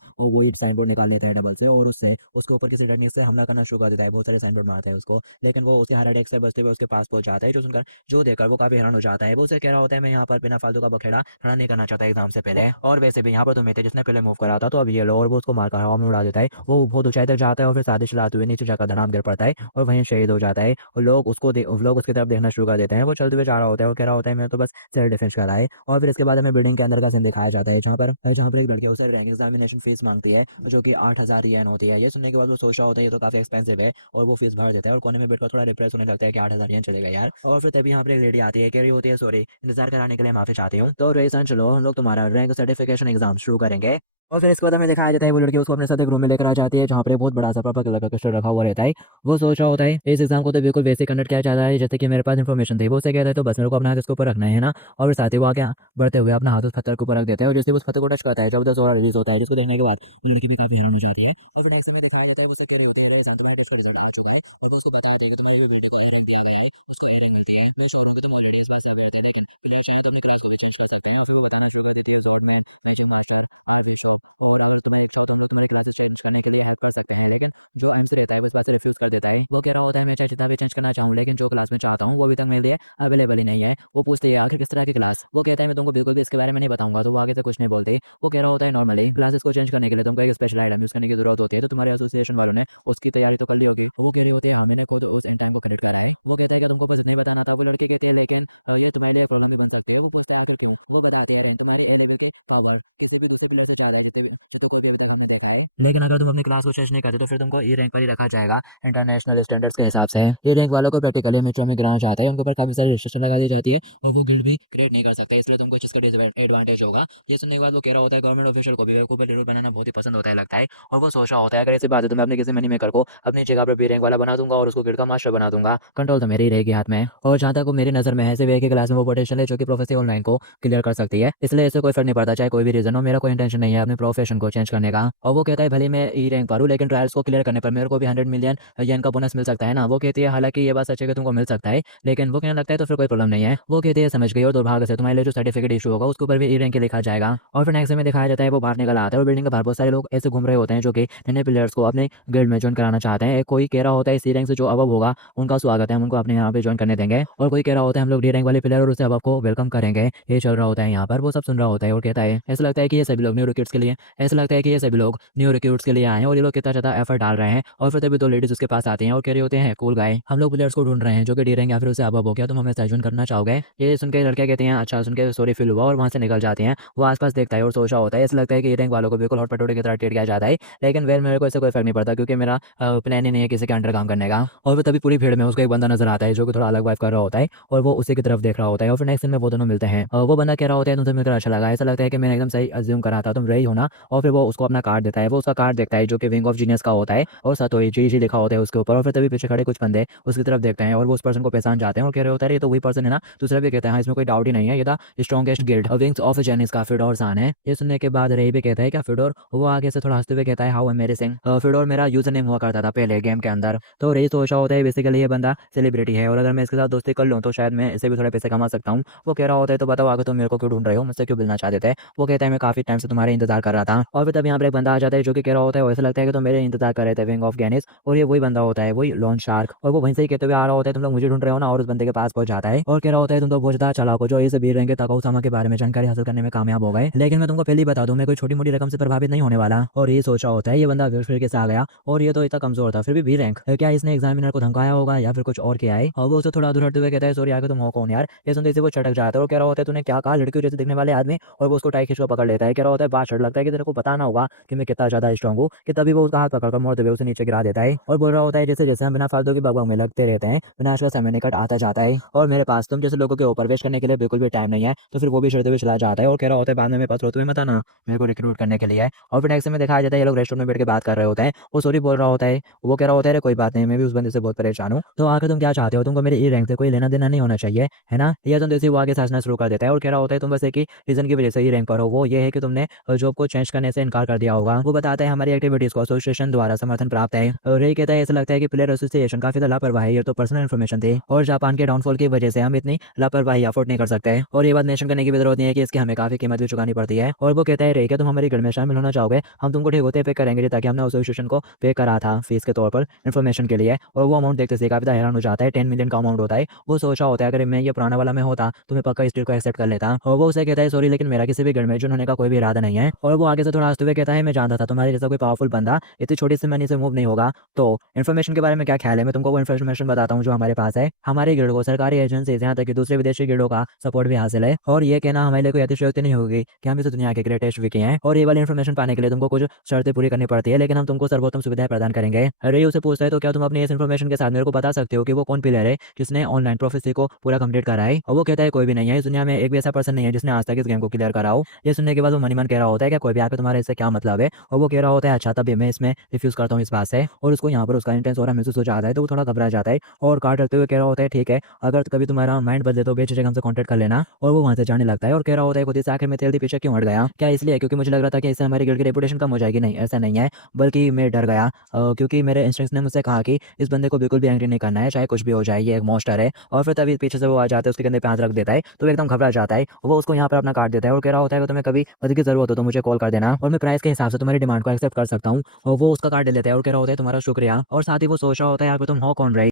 साइन बोर्ड निकाल लेता है डबल से और उससे उसके ऊपर किसी टेक्निक से हमला करना शुरू कर देता है। बहुत सारे साइन बोर्ड मारते हैं उसको, लेकिन वो उसके हर अटैक से बचते हुए उसके पास पहुंच जाता है, जो सुनकर जो देखकर वो काफी हैरान हो जाता है। वो उसे कह रहा होता है मैं यहाँ पर बिना फालतू का बखेड़ा खड़ा नहीं करना चाहता एग्जाम से पहले, और वैसे भी यहाँ पर तुम्हें थे जिसने पहले मूव करा था, तो अब ये लो। और वो उसको मारकर हवा में उड़ा देता है। वो बहुत ऊंचाई तक जाता है और फिर साजिश चलाते हुए नीचे जाकर धड़ाम गिर पड़ता है और वहीं शहीद हो जाता है। और लोग उसकी तरफ देखना शुरू कर देते हैं। वो चलते हुए जा रहा होता है और कह रहा होता है मैं तो बस सेल्फ डिफेंस कर रहा है। और फिर इसके बाद हमें बिल्डिंग के अंदर का सीन दिखाया जाता है जहाँ पर एक लड़की उसे रैंक एग्जामिनेशन फीस मांगती है जो कि 8,000 येन होती है। ये सुनने के बाद वो सोच रहा होता है ये तो काफी एक्सपेंसिव है और वो फीस भर देता है और कोने में बैठकर थोड़ा डिप्रेस होने लगता है कि 8,000 येन चलेगा यार। और फिर तभी यहाँ पर एक लेडी आती है, कह रही होती है सॉरी इंतजार कराने के लिए माफी चाहती हूँ, तो रेसन चलो हम लोग तुम्हारा रैंक सर्टिफिकेशन एग्जाम शुरू करेंगे। और फिर इसके बाद हमें दिखाया जाता है वो लड़की उसको अपने साथ एक रूम में लेकर आ जाती है जहाँ पर बहुत बड़ा सा पर्पल कलर का क्रिस्टल रखा हुआ रहता है। वो सोच रहा होता है इस एग्जाम को तो बिल्कुल वैसे कंडक्ट किया जाता है जैसे कि मेरे पास इन्फॉर्मेशन थी। वो उसे कहता है तो बस मेरे को अपना हाथ इसके ऊपर रखना है ना। और फिर साथ ही वो आगे बढ़ते हुए अपना हाथ उस पत्थर के ऊपर रख देता है और जैसे उस पत्थर को टच करता है जब दस रिलीज होता है, जिसको देखने के बाद वो लड़की भी काफी हैरान हो जाती है। और फिर नेक्स्ट में दिखाया जाता है वो उसे कह रही होती है रेसान तुम्हारे टेस्ट का रिजल्ट आ चुका है, और वो उसको बताते हैं कि तुम्हारी बेटी को ए रैंक दिया गया है, उसको ए रैंक मिलती है। मैं श्योर हूँ कि तुम ऑलरेडी इस बात से अवेयर थे, लेकिन प्लेयर चाहे तो अपनी क्लास को भी चेंज कर सकते हैं। और फिर वो बताना शुरू कर देती है जॉर्डमैन, मैचिंग मास्टर, आरवी शॉप, और अगर तुम्हें इच्छा हो तो हम लोग तुम्हारी क्लासेस चेंज करने के लिए हेल्प कर सकते हैं। लेकिन जो एमसी रहता है वो इस बात से रिफ्यूज़ कर देता है। वो कह रहा होता है मैं चाहे जितना भी चेंज करना चाहूँ, लेकिन जो क्लास में चाहता हूँ वो अभी तक मेरे लिए अवेलेबल ही नहीं है। वो पूछते हैं आखिर किस तरह की क्लास? वो कहता है मैं तुमको बिल्कुल भी इसके बारे में नहीं बताऊंगा। तो वो आगे से कुछ नहीं बोलते। वो कह रहा होता है नॉर्मली क्लासेस को चेंज करने के लिए तुमको एक स्पेशल आइटम यूज़ करने की जरूरत होती है, तो तुम्हारे एसोसिएशन वालों ने उसकी तैयारी तो कर ली होगी। वो कह रही होती है हाँ मैंने खुद उस इन टाइम को क्रेडिट करा है। वो कहता है कि तुमको बस इतना ही बताना था। वो लड़के कहते हैं लेकिन ये तुम्हारे लिए एक प्रॉब्लम भी बन सकती है। वो पूछता है आखिर क्यों? वो बताते हैं तुम्हारी ए लेवल के पावर किसी भी दूसरे प्लेयर से ज़्यादा है, जितने कोई भी अभी तक हमने देखा है। लेकिन अगर तुम अपनी क्लास को चेंज नहीं करते तो फिर तुमको ई रैंक पर ही रखा जाएगा इंटरनेशनल स्टैंडर्ड्स के हिसाब से। ई रैंक वालों को प्रैक्टिकली मेट्रो में गिराना चाहता है, उनके ऊपर काफी सारी रिस्ट्रिक्शन लगा दी जाती है और वो गिल्ड भी क्रिएट नहीं कर सकते, इसलिए तुमको इसका डिसएडवांटेज होगा। ये सुनने के बाद वो कह रहा होता है गवर्नमेंट ऑफिशियल को भी बेवकूफ रूल बनाना बहुत ही पसंद होता है लगता है, और वो सोच रहा होता है अगर ऐसी बात है तो मैं अपने किसी मनी मेकर को अपनी जगह पर बी रैंक वाला बना दूंगा और उसको गिल्ड का मास्टर बना दूंगा। कंट्रोल तो मेरी रहेगी हाथ में। और जहाँ तक वो मेरी नजर में है सिर्फ एक ही क्लास में वो पोटेंशियल है जो कि प्रोफेसर ऑनलाइन को क्लियर कर सकती है, इसलिए इससे कोई फर्क नहीं पड़ता चाहे कोई भी रीजन हो। मेरा कोई इंटेंशन नहीं है अपने प्रोफेशन को चेंज करने का। और वो कहता है भले मैं ई रैंक पर हूँ लेकिन ट्रायल्स को क्लियर करने पर मेरे को भी 100 मिलियन येन का बोनस मिल सकता है ना। वो कहती है हालांकि ये बात सच है कि तुमको मिल सकता है, लेकिन वो कहने लगता है तो फिर कोई प्रॉब्लम नहीं है। वो कहती है समझ गई और दुर्भाग्य से तुम्हारे लिए जो सर्टिफिकेट इशू होगा उसके ऊपर भी ई रैंक लिखा जाएगा। और फिर नेक्स्ट में दिखाया जाता है वो बाहर निकल आता है और बिल्डिंग के बाहर बहुत सारे लोग ऐसे घूम रहे होते हैं जो कि नए प्लेयर्स को अपने गिल्ड में ज्वाइन कराना चाहते हैं। कोई कह रहा होता है सी रैंक से जो अबव होगा उनका स्वागत है, हम उनको अपने यहाँ पे ज्वाइन करने देंगे, और कोई कह रहा होता है हम लोग डी रैंक वाले प्लेयर और उससे अबव को वेलकम करेंगे। ये चल रहा होता है यहाँ पर, वो सब सुन रहा होता है और कहता है ऐसा लगता है कि ये सभी लोग न्यू रिक्रूट्स के लिए ऐसा लगता है कि ये सभी लोग न्यू रिक्रूट्स के लिए आए हैं और ये लोग कितना ज़्यादा एफर्ट डाल रहे हैं। और फिर तभी दो लेडीज उसके पास आती हैं और कह रहे होते हैं कूल गाय, हम लोग प्लेयर्स को ढूंढ रहे हैं जो कि डी रैंक या फिर उससे अबव हो गया, तुम हमें ज्वाइन करना चाहोगे? ये सुन के लड़के कहते हैं अच्छा, सुन के सॉरी फील हुआ और वहाँ से निकल जाते हैं। वो आसपास देखता है और सोच रहा होता है ऐसा लगता है कि रैंक वालों को बिल्कुल हॉट पटोरे की तरह ट्रीट किया जाता है, लेकिन वेल मेरे को इससे कोई फर्क नहीं पड़ता क्योंकि मेरा प्लान ही नहीं है किसी के अंडर काम करने का। और फिर तभी पूरी भीड़ में उसको एक बंदा नजर आता है जो कि थोड़ा अलग वाइफ कर रहा होता है और वो उसी की तरफ देख रहा होता है। और फिर नेक्स्ट दिन में वो दोनों मिलते हैं। वो बंदा कह रहा होता है तुमसे मिलकर अच्छा लगा, ऐसा लगता है कि मैंने एकदम सही अज्यूम करा था, तुम रही हो ना। और फिर वो उसको अपना कार्ड देता है। वो उसका कार्ड देखता है जो कि विंग ऑफ जीनियस का होता है और सतोई जी लिखा होता है उसके ऊपर। और फिर तभी पीछे खड़े कुछ बंदे उसकी तरफ देखते हैं और वो उस पर्सन को पहचान जाते हैं और कह रहे होता है ये तो वही पर्सन है ना। दूसरा भी कहता है हाँ इसमें कोई डाउट ही नहीं है, ये था स्ट्रॉन्गेस्ट गिल्ड विंग्स ऑफ जेनिस का फिडोर सान है। ये सुनने के बाद रे भी कहता है क्या फिडोर? वो आगे से थोड़ा हंसते हुए कहता है हाउ अमेजिंग, फिडोर मेरा यूजर नेम हुआ करता था पहले गेम के अंदर। तो रे सोचा होता है बेसिकली ये बंदा सेलिब्रिटी है और अगर मैं इसके साथ दोस्ती कर लूँ तो शायद मैं इससे भी थोड़े पैसे कमा सकता हूँ। वो कह रहा होता है तो बताओ आगे तुम मेरे को क्यों ढूंढ रहे हो, मुझसे क्यों मिलना चाहते थे? वो कहता है मैं काफी टाइम से तुम्हारे इंतजार कर रहा था। और फिर तब यहाँ पर एक बंदा आ जाता है जो कि कह रहा होता है ऐसा लगता है कि तुम मेरे इंतजार कर रहे थे विंग ऑफ गैनिस, और ये वही बंदा होता है वही लॉन शार्क। और वो वहीं से ही कहते हुए आ रहा होता है तुम लोग मुझे ढूंढ रहे हो ना, और उस बंदे के पास पहुंच जाता है और कह रहा होता है तुम तो बहुत ज्यादा चालाक हो जो इस बीर रैंक के ताकाउसामा के बारे में जानकारी हासिल करने में कामयाब हो गए, लेकिन मैं तुमको पहले ही बता दूं मैं कोई छोटी मोटी रकम से प्रभावित नहीं होने वाला। और ये सोचा होता है ये बंदा फिर से आ गया और ये तो इतना कमजोर था फिर भी बी रैंक, क्या इसने एग्जामिनर को धमकाया होगा या फिर कुछ और किया है? और वो उसे थोड़ा दूर हटते हुए कहता है सॉरी आगे तुम हो कौन यार? ये सुनते से वो चटक जाता है और कह रहा होता है तूने क्या कहा लड़कियों जैसे दिखने वाले आदमी, और वो उसको टाई खींच को पकड़ लेता है। कह रहा होता है बात छड़ लगता है कि तेरे को बताना होगा कि मैं कितना ज्यादा स्ट्रॉन्ग हूँ, कि तभी वो उसका हाथ पकड़कर मोड़ते हुए उसे नीचे गिरा देता है और बोल रहा होता है जैसे जैसे हम बिना फालतू की बकबक में लगते रहते हैं विनाश का समय निकट आता जाता है और मेरे पास तुम जैसे लोगों के ऊपर वेस्ट करने के लिए बिल्कुल भी टाइम नहीं है। तो फिर वो भी चिढ़ते हुए चला जाता है और कह रहा होता है बाद में मेरे पास रोते हुए मत आना मेरे को रिक्रूट करने के लिए। और फिर नेक्स्ट में दिखाया जाता है ये लोग रेस्टोरेंट में बैठ के बात कर रहे होते हैं। वो सॉरी बोल रहा होता है, वो कह रहा होता है कोई बात नहीं मैं भी उस बंदे से बहुत परेशान हूँ, तो आखिर तुम क्या चाहते हो? तुमको मेरे ई रैंक से कोई लेना देना नहीं होना चाहिए है ना? यह तुम जैसे वो आगे साजना शुरू कर देता है और कह रहा होता है तुम बस एक ही रीजन की वजह से ई रैंक पर हो, वो ये है कि तुमने जॉब को चेंज करने से इनकार कर दिया होगा। वो बताता है हमारी एक्टिविटीज को एसोसिएशन द्वारा समर्थन प्राप्त है। और ये कहता है ऐसा लगता है कि प्लेयर एसोसिएशन काफी लापरवाही है, तो पर्सनल इन्फॉर्मेशन थी और जापान के डाउनफॉल की वजह से हम इतनी लापरवाही अफोर्ड नहीं कर सकते और ये बात मेंशन करने की भी जरूरत नहीं है कि इसकी हमें काफी कीमत भी चुकानी पड़ती है। और वो कहता है रे क्या तुम हमारी गढ़ में शामिल होना चाहोगे? हम तुमको ठीक होते पे करेंगे ताकि हमने एसोसिएशन को पे करा था फीस के तौर पर इन्फॉर्मेशन के लिए। और वो अमाउंट देखते से काफी हैरान हो जाता है, 10 मिलियन का अमाउंट होता है। वो सोचा होता है अगर मैं ये पुराना वाला में होता तो मैं पक्का इस डील को एक्सेप्ट कर लेता। और वो उसे कहता है सॉरी लेकिन मेरा किसी भी गढ़ में जुन होने का कोई भी इरादा नहीं है। और वो आगे से थोड़ा हंसते हुए कहता है मैं जानता था तुम्हारे जैसा कोई पावरफुल बंदा इतनी छोटी सी मनी से मूव नहीं होगा। तो इन्फॉर्मेशन के बारे में क्या ख्याल है? मैं तुमको वो इन्फॉर्मेशन बताता हूँ जो हमारे पास है। हमारे गिल्ड को सरकारी एजेंसी यहाँ तक कि दूसरे विदेशी गिल्डों का सपोर्ट भी हासिल है और ये कहना हमारे लिए कोई अतिशयोक्ति नहीं होगी कि हम इस दुनिया के ग्रेटेस्ट विकी हैं। और ये वाली इन्फॉर्मेशन पाने के लिए तुमको कुछ शर्तें पूरी करनी पड़ती है, लेकिन हम तुमको सर्वोत्तम सुविधाएं प्रदान करेंगे। रे उसे पूछता है तो क्या तुम अपनी इस इन्फॉर्मेशन के साथ मेरे को बता सकते हो कि वो कौन प्लेयर है जिसने ऑनलाइन प्रोफेसी को पूरा कंप्लीट करा है? और वो कहता है कोई भी नहीं है, इस दुनिया में एक भी ऐसा पर्सन नहीं है जिसने आज तक इस गेम को क्लियर करा हो। ये सुनने के बाद वो मनी मन कह रहा होता है कि कोई भी आके तुम्हारे इससे क्या मतलब है? और वो कह रहा होता है अच्छा तब मैं इसमें रिफ्यूज करता हूँ इस बात से। और उसको यहाँ पर उसका इंटेंस और महसूस हो जाता है तो वो थोड़ा घबरा जाता है और कार्ड रखते हुए कह रहा होता है ठीक है अगर कभी तुम्हारा माइंड बदले तो बेझिझक हमसे कॉन्टेक्ट कर लेना। और वो वहाँ से जाने लगता है और कह रहा होता है खुद से आखिर में तेल दी पीछे क्यों हट गया? क्या इसलिए क्योंकि मुझे लग रहा था कि इससे हमारी गिल्ड की रेपुटेशन कम हो जाएगी? नहीं ऐसा नहीं है, बल्कि मैं डर गया क्योंकि मेरे इंस्ट्रक्टर ने मुझसे कहा कि इस बंदे को बिल्कुल भी एंग्री नहीं करना है चाहे कुछ भी हो जाए, ये एक मॉन्स्टर है। और फिर तभी पीछे से वो आ जाता है उसके कंधे पे हाथ रख देता है तो वो एकदम घबरा जाता है। वो उसको यहाँ पर अपना काट देता है और कह रहा होता है कि तुम्हें कभी मदद की जरूरत हो तो मुझे मुझे कॉल कर देना और मैं प्राइस के हिसाब से तुम्हारी डिमांड को एक्सेप्ट कर सकता हूँ। और वो उसका कार्ड ले लेता है और कह रहा होता है तुम्हारा शुक्रिया, और साथ ही वो सोच रहा होता है यार तुम हो कौन रही।